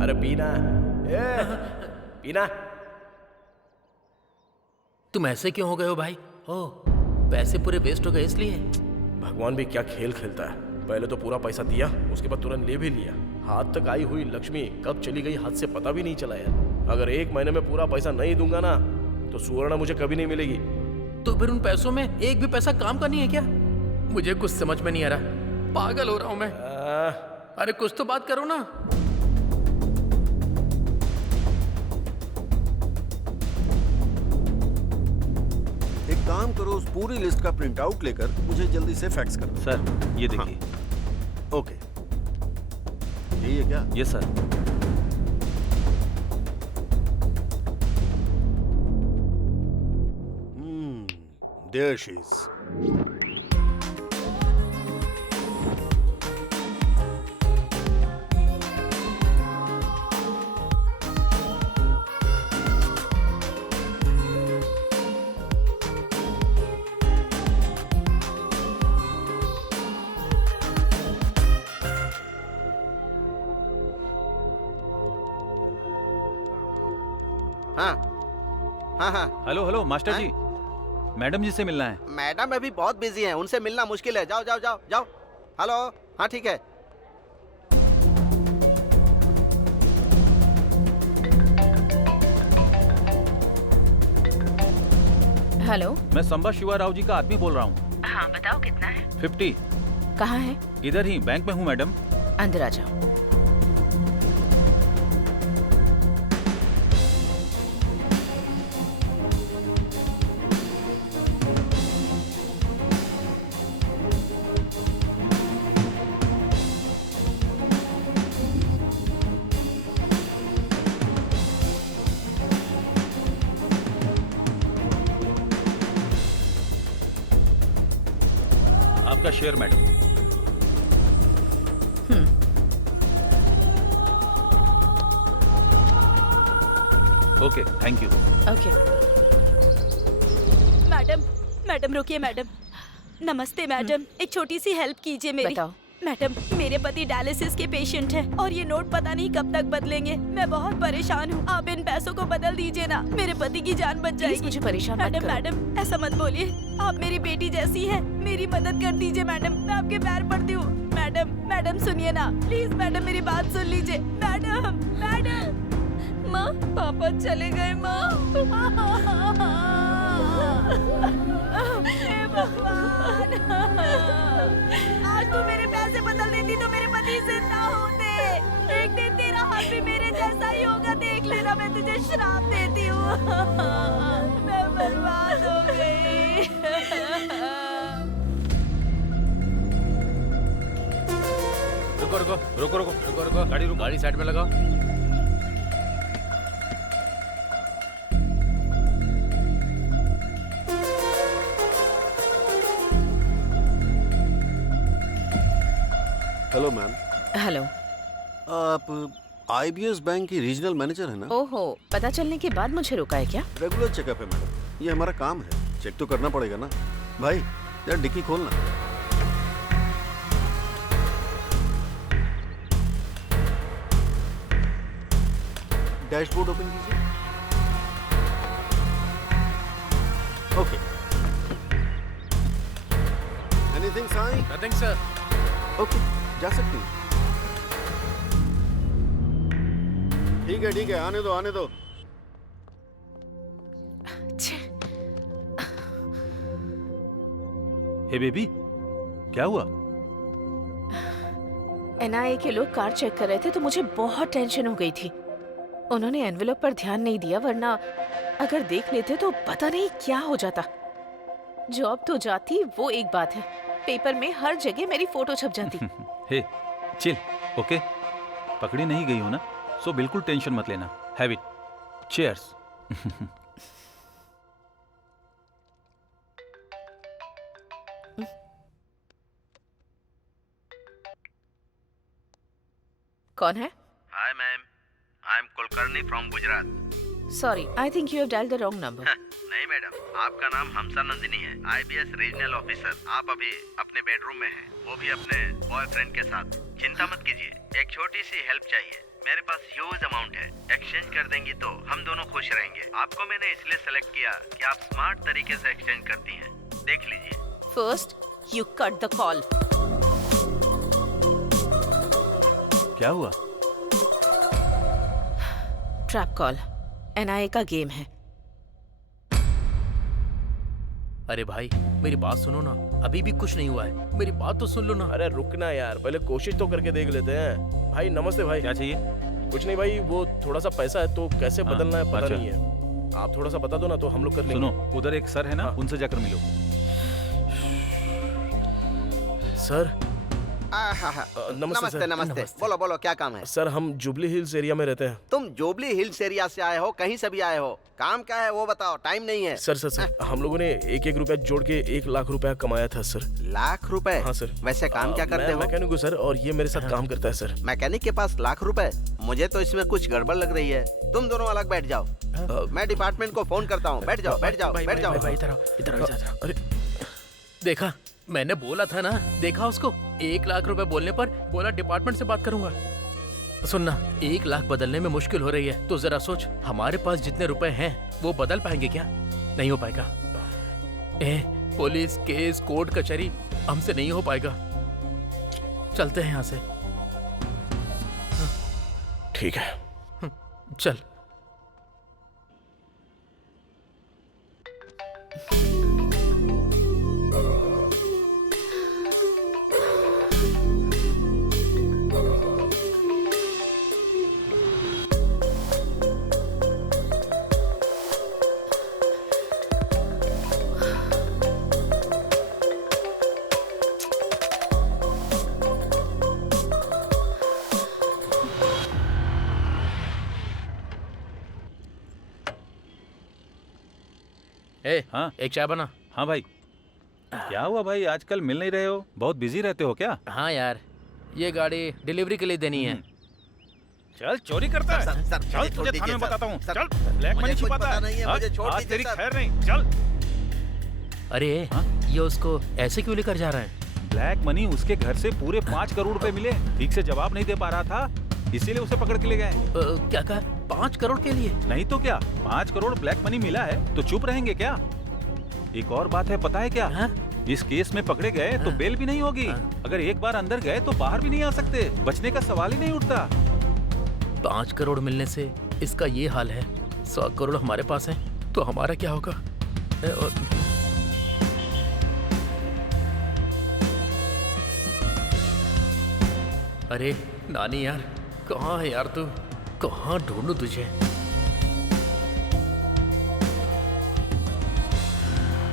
अरे पीना, पीना। तुम ऐसे क्यों हो गए हो भाई? ओ, पैसे पूरे वेस्ट हो गए इसलिए? भगवान भी क्या खेल खेलता है। पहले तो पूरा पैसा दिया, उसके बाद तुरंत ले भी लिया। हाथ तक आई हुई लक्ष्मी कब चली गई हाथ से पता भी नहीं चला यार। अगर 1 महीने में पूरा पैसा नहीं दूंगा ना, तो सुवर्णा मुझे कभी नहीं मिलेगी। तो फिर उन पैसों में एक भी पैसा काम का नहीं है क्या? मुझे कुछ समझ में नहीं आ रहा, पागल हो रहा हूं मैं। अरे कुछ तो बात करो ना। एक काम करो, उस पूरी लिस्ट का प्रिंट आउट लेकर मुझे जल्दी से फैक्स कर दो। सर ये देखिए। हाँ। ओके, यही है क्या? Yes sir. There she is. हाँ। Hello hello master ji, madam ji से मिलना है। मैडम अभी बहुत बिजी हैं, उनसे मिलना मुश्किल है। जाओ जाओ जाओ जाओ। हेलो, हाँ ठीक है। हेलो, मैं संबा शिवा राव जी का आदमी बोल रहा हूँ। हाँ बताओ कितना है? 50। कहाँ है? इधर ही बैंक में हूँ मैडम। अंदर आ जाओ। आपका share madam. Okay, thank you. Okay. Madam रुकिए मैडम। नमस्ते मैडम, एक छोटी सी हेल्प कीजिए मेरी। बताओ। मैडम, मेरे पति डायलिसिस के पेशेंट हैं और ये नोट पता नहीं कब तक बदलेंगे। मैं बहुत परेशान हूँ, आप इन पैसों को बदल दीजिए ना, मेरे पति की जान बच जाएगी। मुझे परेशान मत करो। मैडम ऐसा मत बोलिए, आप मेरी बेटी जैसी है, मेरी मदद कर दीजिए मैडम, मैं आपके पैर पड़ती हूँ। मैडम सुनिए ना प्लीज, मैडम मेरी बात सुन लीजिए। मैडम माँ, पापा चले गए माँ। हे भगवान, आज तू मेरे पैसे बदल देती तो मेरे पति जिंदा होते। एक दिन तेरा हाल भी मेरे जैसा ही होगा, देख लेना, मैं तुझे श्राप देती हूँ। मैं बर्बाद हो गई। रुको रुको रुको रुको रुको रुको, गाड़ी रुको, गाड़ी साइड में लगाओ। Hello ma'am. हेलो। आप IBS बैंक की रीजनल मैनेजर है ना? ओहो, पता चलने के बाद मुझे रोका है क्या? रेगुलर चेकअप है मैडम, ये हमारा काम है, चेक तो करना पड़ेगा ना। भाई यार डिक्की खोलना। डैशबोर्ड ओपन कीजिए। Okay. Anything Sai? Nothing sir. Okay, जा सकती हूँ। ठीक है, आने दो। हे बेबी, क्या हुआ? एनआईए के लोग कार चेक कर रहे थे तो मुझे बहुत टेंशन हो गई थी। उन्होंने एनवेलप पर ध्यान नहीं दिया, वरना अगर देख लेते तो पता नहीं क्या हो जाता। जॉब तो जाती, वो एक बात है, पेपर में हर जगह मेरी फोटो छप जाती। हे चिल, ओके? पकड़ी नहीं गई हो ना, सो बिल्कुल टेंशन मत लेना। Have it. चीयर्स। कौन है? Hi ma'am, I am Kulkarni from Gujarat. Sorry, I think you have dialled the wrong number. नहीं मैडम, आपका नाम हमसा नंदिनी है, आईबीएस रीजनल ऑफिसर। आप अभी अपने बेडरूम में हैं, वो भी अपने बॉयफ्रेंड के साथ। चिंता मत कीजिए, एक छोटी सी हेल्प चाहिए। मेरे पास ह्यूज अमाउंट है, एक्सचेंज कर देंगी तो हम दोनों खुश रहेंगे। आपको मैंने इसलिए सेलेक्ट किया कि आप स्मार्ट तरीके से एक्सचेंज करती हैं। देख लीजिए। First you cut the call. क्या हुआ? ट्रैप कॉल, एनआईए का गेम है। अरे भाई मेरी बात सुनो ना, अभी भी कुछ नहीं हुआ है, मेरी बात तो सुन लो ना। अरे रुकना यार, पहले कोशिश तो करके देख लेते हैं। भाई नमस्ते भाई। क्या चाहिए? कुछ नहीं भाई, वो थोड़ा सा पैसा है तो कैसे बदलना है पता अच्छा। नहीं है। आप थोड़ा सा बता दो ना तो हम लोग कर लेंगे। सुनो, उधर एक सर है ना, उनसे जाकर मिलो। सर नमस्ते नमस्ते। बोलो बोलो, क्या काम है? सर हम जुबली हिल्स एरिया में रहते हैं। तुम जुबली हिल्स एरिया से आए हो, कहीं से भी आए हो, काम क्या है वो बताओ, टाइम नहीं है। सर हम लोगों ने एक एक रुपया जोड़ के 1 लाख रुपया कमाया था सर। लाख रुपए? हाँ सर। वैसे काम क्या करते हो? मैकेनिक हूँ सर, और ये मेरे साथ काम करता है सर। मैकेनिक के पास लाख रुपए? मुझे तो इसमें कुछ गड़बड़ लग रही है। तुम दोनों अलग बैठ जाओ, मैं डिपार्टमेंट को फोन करता हूँ। बैठ जाओ बैठ जाओ बैठ जाओ। इधर। अरे देखा, मैंने बोला था ना, देखा उसको। 1 लाख रुपए बोलने पर बोला डिपार्टमेंट से बात करूंगा। सुनना, 1 लाख बदलने में मुश्किल हो रही है, तो जरा सोच, हमारे पास जितने रुपए हैं वो बदल पाएंगे क्या? नहीं हो पाएगा। पुलिस केस कोर्ट कचहरी हमसे नहीं हो पाएगा। चलते हैं यहाँ से। ठीक है चल। हाँ एक चाय बना। हाँ भाई। क्या हुआ भाई, आजकल मिल नहीं रहे हो, बहुत बिजी रहते हो क्या? हाँ यार, ये गाड़ी डिलीवरी के लिए देनी है। चल चोरी करता है। सर, चल तुझे थाने में बताता हूँ। चल, ब्लैक मनी छिपाता है। मुझे छोड़ आज दीजिए तेरी सर। खैर नहीं। चल। अरे ये उसको ऐसे क्यों लेकर जा रहे हैं? ब्लैक मनी उसके घर से पूरे 5 करोड़ रुपए मिले, ठीक से जवाब नहीं दे पा रहा था, इसीलिए उसे पकड़ के ले गए। क्या कहा? 5 करोड़ के लिए? नहीं तो क्या, 5 करोड़ ब्लैक मनी मिला है तो चुप रहेंगे क्या? एक और बात है, पता है क्या? इस केस में पकड़े गए तो बेल भी नहीं होगी। अगर एक बार अंदर गए तो बाहर भी नहीं आ सकते, बचने का सवाल ही नहीं उठता। 5 करोड़ मिलने से इसका ये हाल है, 100 करोड़ हमारे पास है तो हमारा क्या होगा? अरे नानी यार, कहाँ है यार तू? कहाँ ढूंढूं तुझे?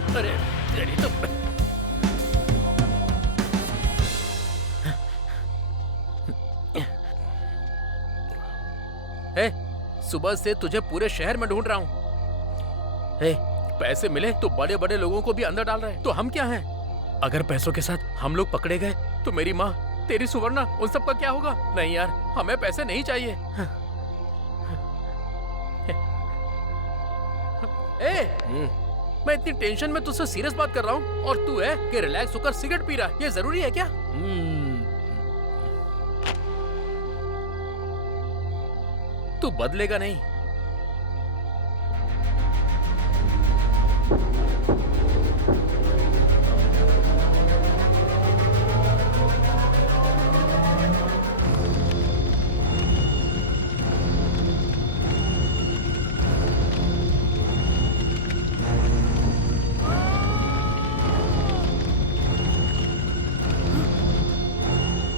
अरे तेरी तो सुबह से तुझे पूरे शहर में ढूंढ रहा हूँ। पैसे मिले तो बड़े बड़े लोगों को भी अंदर डाल रहे हैं, तो हम क्या हैं? अगर पैसों के साथ हम लोग पकड़े गए तो मेरी माँ, तेरी सुवर्णा, उन सब का क्या होगा? नहीं यार, हमें पैसे नहीं चाहिए। मैं इतनी टेंशन में तुझसे सीरियस बात कर रहा हूँ और तू है कि रिलैक्स होकर सिगरेट पी रहा है। ये जरूरी है क्या? तू बदलेगा नहीं।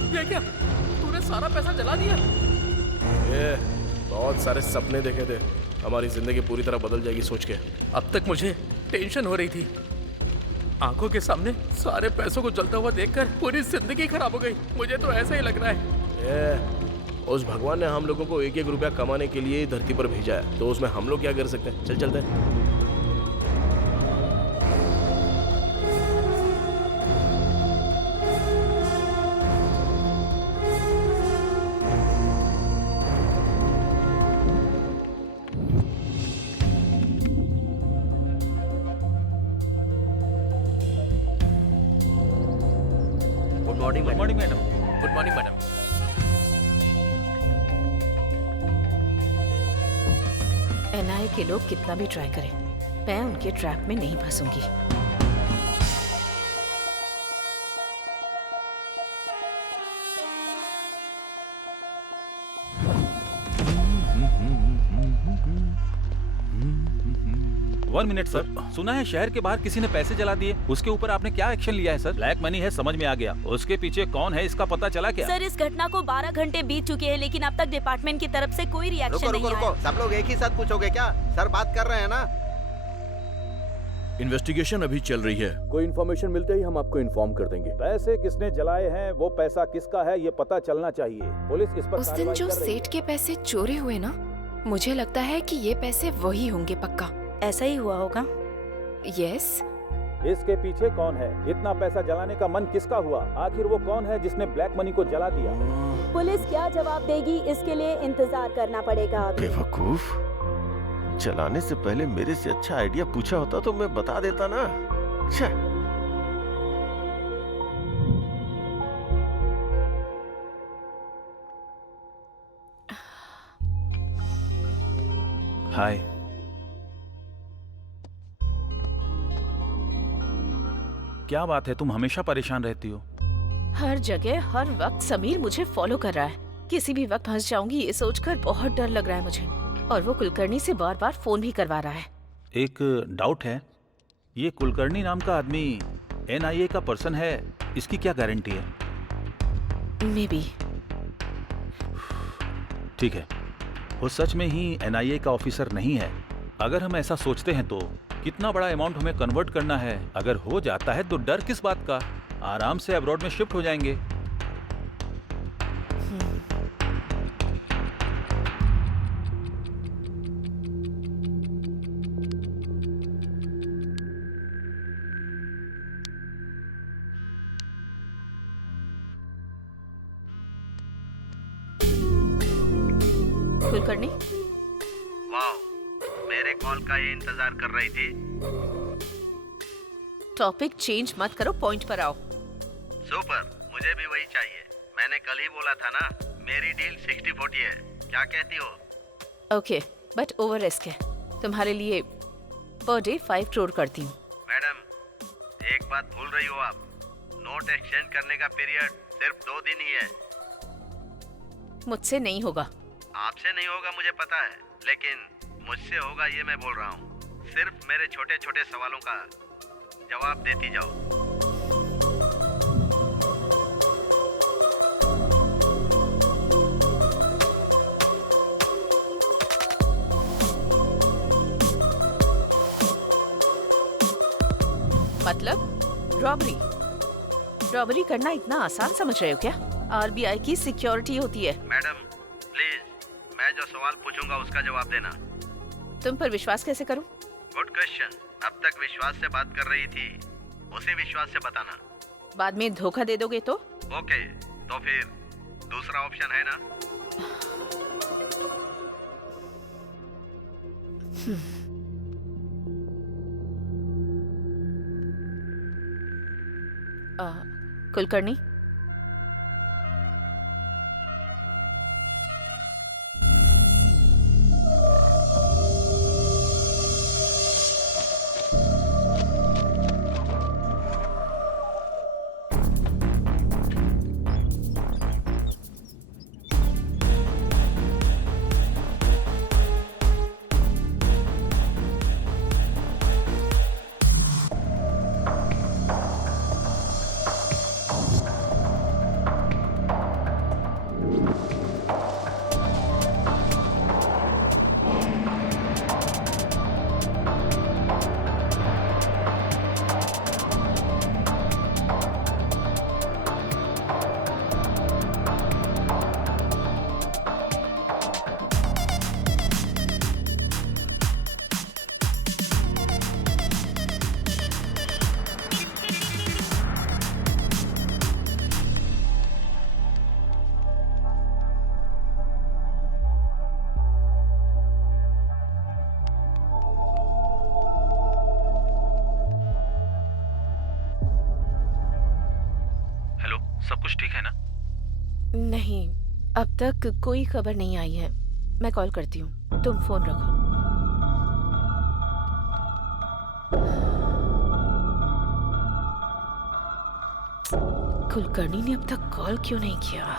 ये क्या? तू बहुत सारे सपने देखे थे, हमारी जिंदगी पूरी तरह बदल जाएगी सोच के। अब तक मुझे टेंशन हो रही थी, आंखों के सामने सारे पैसों को जलता हुआ देखकर पूरी जिंदगी खराब हो गई। मुझे तो ऐसा ही लग रहा है। उस भगवान ने हम लोगों को एक एक रुपया कमाने के लिए धरती पर भेजा है, तो उसमें हम लोग क्या कर सकते हैं? चल चलते हैं। Good morning madam. Good morning madam. NIA के लोग कितना भी ट्राई करें, मैं उनके ट्रैप में नहीं फंसूंगी। वन मिनट सर, सुना है शहर के बाहर किसी ने पैसे जला दिए, उसके ऊपर आपने क्या एक्शन लिया है सर? ब्लैक मनी है समझ में आ गया, उसके पीछे कौन है इसका पता चला क्या? सर, इस घटना को 12 घंटे बीत चुके हैं, लेकिन अब तक डिपार्टमेंट की तरफ से कोई रिएक्शन नहीं आया। सब लोग एक ही साथ पूछोगे क्या? सर बात कर रहे हैं ना। इन्वेस्टिगेशन अभी चल रही है, कोई इन्फॉर्मेशन मिलते ही हम आपको इन्फॉर्म कर देंगे। पैसे किसने जलाए हैं, वो पैसा किसका है, ये पता चलना चाहिए। पुलिस इस पर उस दिन जो सेठ के पैसे चोरी हुए ना, मुझे लगता है कि ये पैसे वही होंगे पक्का। ऐसा ही हुआ होगा। यस। इसके पीछे कौन है? इतना पैसा जलाने का मन किसका हुआ? आखिर वो कौन है जिसने ब्लैक मनी को जला दिया? पुलिस क्या जवाब देगी, इसके लिए इंतजार करना पड़ेगा। बेवकूफ, जलाने से पहले मेरे से अच्छा आइडिया पूछा होता तो मैं बता देता ना। हाय। क्या बात है, तुम हमेशा परेशान रहती हो? हर जगह हर वक्त समीर मुझे फॉलो कर रहा है। किसी भी वक्त फंस जाऊंगी ये सोचकर बहुत डर लग रहा है मुझे। और वो कुलकर्णी से बार बार फोन भी करवा रहा है। एक डाउट है, ये कुलकर्णी नाम का आदमी एनआईए का पर्सन है, इसकी क्या गारंटी है? May be. ठीक है, वो सच में ही एनआईए का ऑफिसर नहीं है। अगर हम ऐसा सोचते हैं तो कितना बड़ा अमाउंट हमें कन्वर्ट करना है। अगर हो जाता है तो डर किस बात का, आराम से अब्रॉड में शिफ्ट हो जाएंगे। कुलकर्णी, वाह, मेरे कॉल का ये इंतजार कर रही थी। टॉपिक चेंज मत करो, पॉइंट पर आओ। सुपर, मुझे भी वही चाहिए। मैंने कल ही बोला था ना, मेरी डील 60-40 है। क्या कहती हो? ओके, बट ओवर रिस्क है। तुम्हारे लिए पर डे 5 करोड़ करती हूँ। मैडम, एक बात भूल रही हो आप, नोट एक्सचेंज करने का पीरियड सिर्फ 2 दिन ही है। मुझसे नहीं होगा। आपसे नहीं होगा मुझे पता है, लेकिन मुझसे होगा ये मैं बोल रहा हूँ। सिर्फ मेरे छोटे छोटे सवालों का जवाब देती जाओ। मतलब रॉबरी करना इतना आसान समझ रहे हो क्या? आरबीआई की सिक्योरिटी होती है। मैडम प्लीज, मैं जो सवाल पूछूंगा उसका जवाब देना। तुम पर विश्वास कैसे करूं? Good question. अब तक विश्वास से बात कर रही थी, उसी विश्वास से बताना। बाद में धोखा दे दोगे तो? ओके, तो फिर दूसरा ऑप्शन है ना? कुलकर्णी, सब कुछ ठीक है ना? नहीं, अब तक कोई खबर नहीं आई है। मैं कॉल करती हूँ, तुम फोन रखो। कुलकर्णी ने अब तक कॉल क्यों नहीं किया?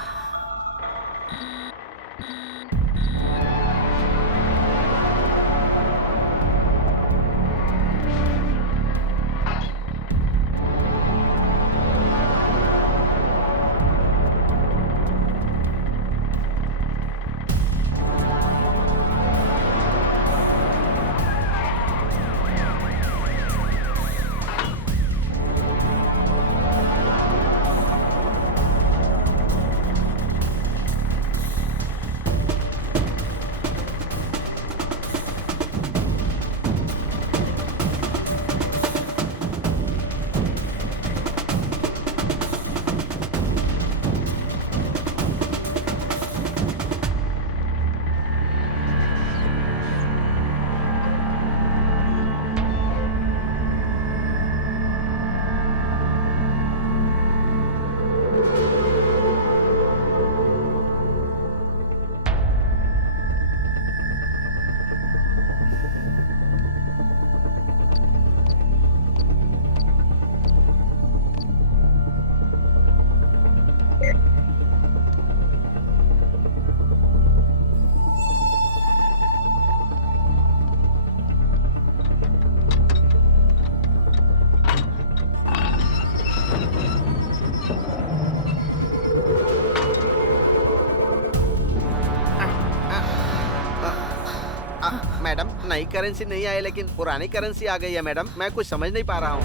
मैडम, नई करेंसी नहीं आई लेकिन पुरानी करेंसी आ गई है मैडम। मैं कुछ समझ नहीं पा रहा हूँ।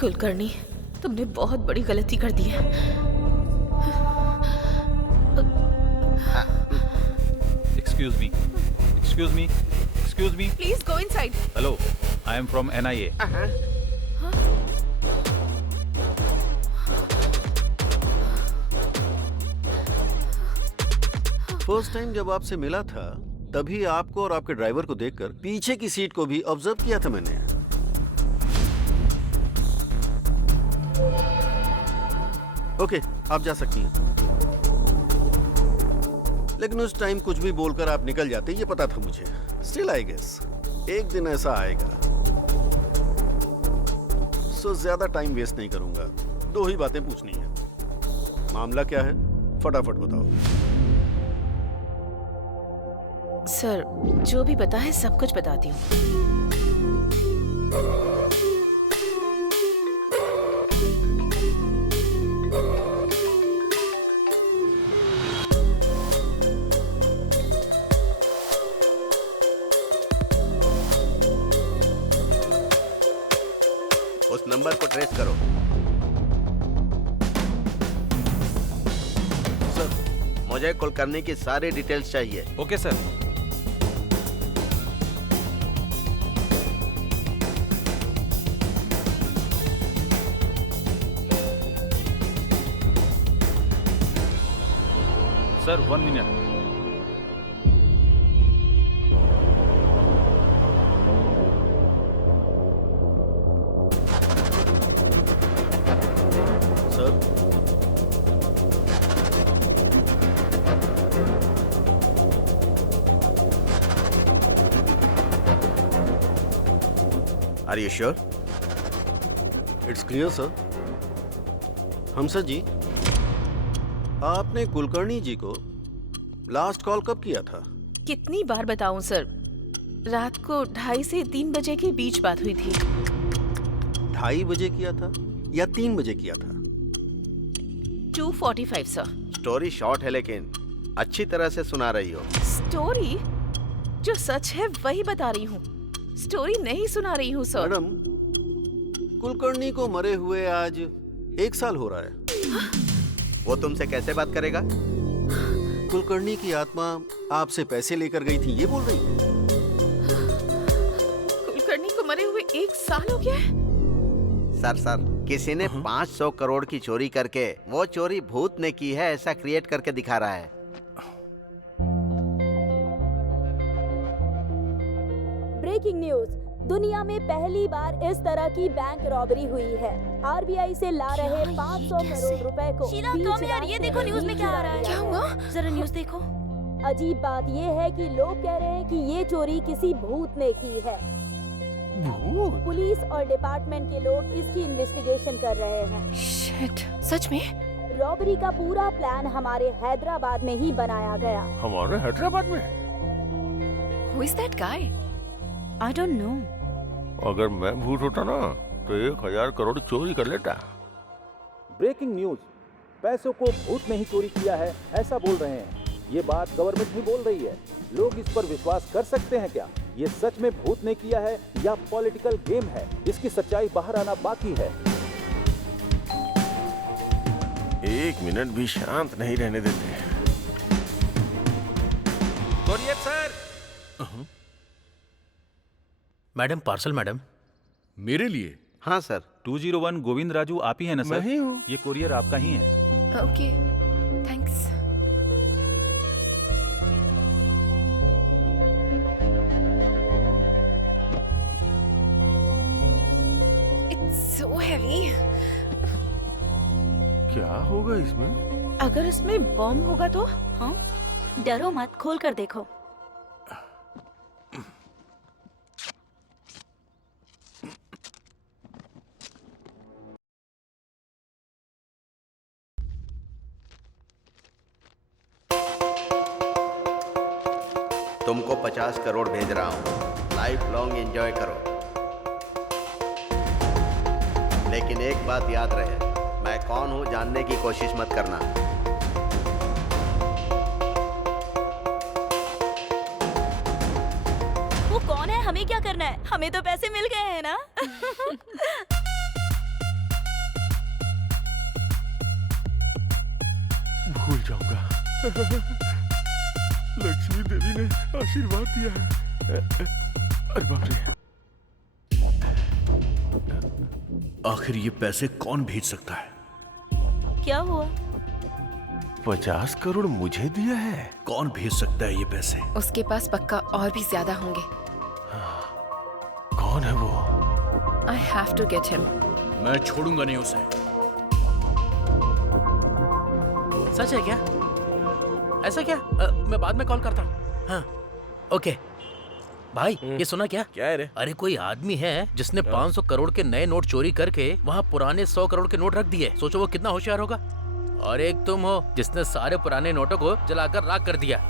कुलकर्णी, तुमने बहुत बड़ी गलती कर दी है। Excuse me, excuse me, excuse me. Please go inside. Hello, I am from NIA। First time जब आपसे मिला था तभी आपको और आपके ड्राइवर को देखकर पीछे की सीट को भी ऑब्जर्व किया था मैंने। ओके, आप जा सकती हैं। लेकिन उस टाइम कुछ भी बोलकर आप निकल जाते, ये पता था मुझे। स्टिल आई गेस एक दिन ऐसा आएगा। सो ज्यादा टाइम वेस्ट नहीं करूंगा, 2 ही बातें पूछनी है। मामला क्या है, फटाफट बताओ। सर, जो भी पता है सब कुछ बताती हूँ। उस नंबर को ट्रेस करो। सर, मुझे कुलकर्णी की सारी डिटेल्स चाहिए। Okay sir. Sir 1 minute. Are you sure? It's clear, sir. हमसर जी, आपने कुलकर्णी जी को लास्ट कॉल कब किया था? कितनी बार बताऊं सर, रात को 2:30 से 3 बजे के बीच बात हुई थी। 2:30 बजे किया था या 3 बजे किया था? 2:45 सर। स्टोरी शॉर्ट है लेकिन अच्छी तरह से सुना रही हो। स्टोरी? जो सच है वही बता रही हूँ, स्टोरी नहीं सुना रही हूँ सर। मैडम, कुलकर्णी को मरे हुए आज 1 साल हो रहा है। वो तुमसे कैसे बात करेगा? कुलकर्णी की आत्मा आपसे पैसे लेकर गई थी, ये बोल रही है। कुलकर्णी को मरे हुए 1 साल हो गया है? सर, किसी ने 500 करोड़ की चोरी करके वो चोरी भूत ने की है ऐसा क्रिएट करके दिखा रहा है। ब्रेकिंग न्यूज, दुनिया में पहली बार इस तरह की बैंक रॉबरी हुई है। आरबीआई से ला रहे 500 करोड़ रुपए को शीला, बीच कम यार, ये रास्ते देखो में न्यूज़ में क्या आ रहा है। चुरा क्या लिया हुआ? गया। जरा न्यूज़ देखो। अजीब बात ये है कि लोग कह रहे हैं कि ये चोरी किसी भूत ने की है। भूत? पुलिस और डिपार्टमेंट के लोग इसकी इन्वेस्टिगेशन कर रहे हैं। शिट, सच में? रॉबरी का पूरा प्लान हमारे हैदराबाद में ही बनाया गया। हमारे हैदराबाद में? Who is that guy? I don't know. अगर मैं भूत होता ना तो 1000 करोड़ चोरी कर लेता। ब्रेकिंग न्यूज, पैसों को भूत ने ही चोरी किया है ऐसा बोल रहे हैं। ये बात गवर्नमेंट ही बोल रही है। लोग इस पर विश्वास कर सकते हैं क्या? ये सच में भूत ने किया है या पॉलिटिकल गेम है? इसकी सच्चाई बाहर आना बाकी है। 1 मिनट भी शांत नहीं रहने देते। Courier sir. Madam, parcel madam. मेरे लिए? हाँ सर। 201 गोविंद राजू आप ही है ना सर? मैं ही हूँ। ये कोरियर आपका ही है। Okay, thanks. It's so heavy. क्या होगा इसमें? अगर इसमें बॉम्ब होगा तो? हाँ, डरो मत, खोल कर देखो। तुमको 50 करोड़ भेज रहा हूँ, लाइफ लॉन्ग एंजॉय करो। लेकिन एक बात याद रहे, मैं कौन हूँ जानने की कोशिश मत करना। वो कौन है? हमें क्या करना है? हमें तो पैसे मिल गए हैं ना। भूल जाऊंगा। लक्ष्मी देवी ने आशीर्वाद दिया है। अरे बाप रे। आखिर ये पैसे कौन भेज सकता है? क्या हुआ? 50 करोड़ मुझे दिया है? कौन भेज सकता है ये पैसे? उसके पास पक्का और भी ज्यादा होंगे। कौन है वो? I have to get him. मैं छोड़ूंगा नहीं उसे। सच है क्या? ऐसा क्या? मैं बाद में कॉल करता हूँ। हाँ, ओके। भाई, ये सुना क्या? क्या है रे? अरे कोई आदमी है जिसने 500 करोड़ के नए नोट चोरी करके वहाँ पुराने 100 करोड़ के नोट रख दिए। सोचो वो कितना होशियार होगा। और एक तुम हो जिसने सारे पुराने नोटों को जलाकर राख कर दिया।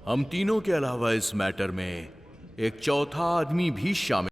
हम तीनों के अलावा इस मैटर में एक चौथा आदमी भी शामिल।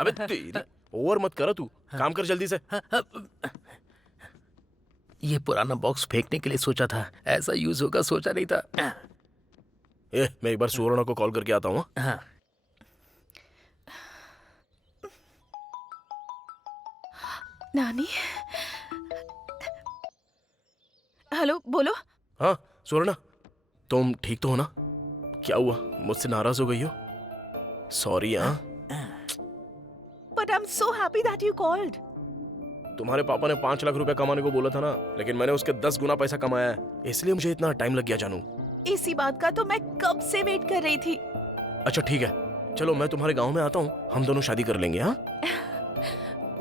अबे तेरी ओवर मत कर तू, काम कर जल्दी से। ये पुराना बॉक्स फेंकने के लिए सोचा था, ऐसा यूज होगा सोचा नहीं था। मैं एक बार सुवर्णा को कॉल करके आता हूँ। हाँ। नानी, हेलो, बोलो। हाँ सुवर्णा, तुम ठीक तो हो ना? क्या हुआ, मुझसे नाराज हो गई हो? सॉरी। हाँ, but I am so happy that you called. तुम्हारे पापा ने 5 लाख रुपए कमाने को बोला था ना, लेकिन मैंने उसके 10 गुना पैसा कमाया है, इसलिए मुझे इतना टाइम लग गया जानू। इसी बात का तो मैं कब से वेट कर रही थी। अच्छा ठीक है, चलो मैं तुम्हारे गांव में आता हूँ, हम दोनों शादी कर लेंगे। हाँ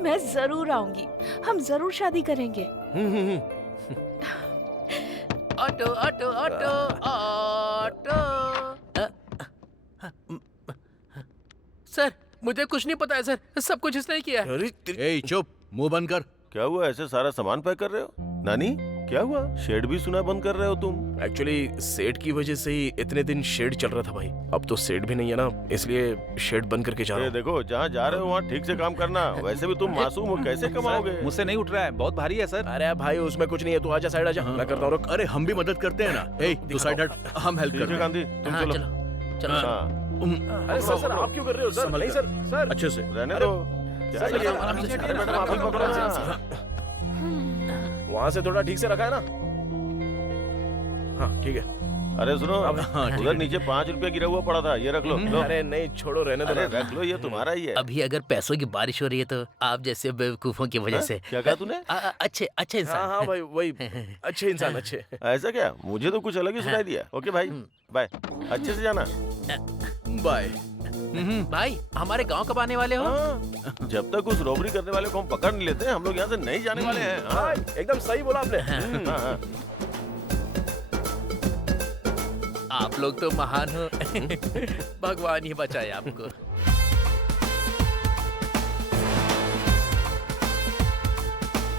मैं जरूर आऊंगी, हम जरूर शादी करेंगे। Auto auto auto auto. Sir मुझे कुछ नहीं पता है सर, सब कुछ इसने ही किया है। ए चुप, मुंह बंद कर। क्या हुआ, ऐसे सारा सामान पैक कर रहे हो? नानी क्या हुआ, शेड भी सुना बंद कर रहे हो तुम? एक्चुअली शेड की वजह से ही इतने दिन शेड चल रहा था भाई, अब तो शेड भी नहीं है ना, इसलिए शेड बंद करके जा रहा हूँ। देखो जहाँ जा रहे हो वहाँ ठीक से काम करना, वैसे भी तुम मासूम हो, कैसे कमाओगे? मुझसे नहीं उठ रहा है, बहुत भारी है सर। अरे भाई उसमें कुछ नहीं है, तू आजा साइड आजा, मैं करता हूँ। अरे हम भी मदद करते हैं ना। ए तू साइड हट, हम हेल्प करते हैं। गांधी तुम चलो। अरे सर आप क्यों कर रहे हो सर? नहीं सर, सर अच्छे से रहने दो। वहाँ से थोड़ा ठीक से रखा है ना? हाँ ठीक है। अरे सुनो, उधर नीचे 5 रुपया गिरा हुआ पड़ा था, ये रख लो। अरे नहीं छोड़ो, रहने दो। रख लो, ये तुम्हारा ही है। अभी अगर पैसों की बारिश हो रही है तो आप जैसे बेवकूफों की वजह से। क्या कहा तूने? अच्छे इंसान। हाँ भाई वही अच्छे इंसान, अच्छे। ऐसा क्या, मुझे तो कुछ अलग ही सुनाई दिया। ओके भाई बाय, अच्छे से जाना। बाय। भाई हमारे गांव कब आने वाले हो? जब तक उस रॉबरी करने वाले को हम पकड़ नहीं लेते, हम लोग यहाँ से नहीं जाने वाले हैं। हाँ। एकदम सही बोला आपने। आप लोग तो महान हो। भगवान ही बचाए आपको।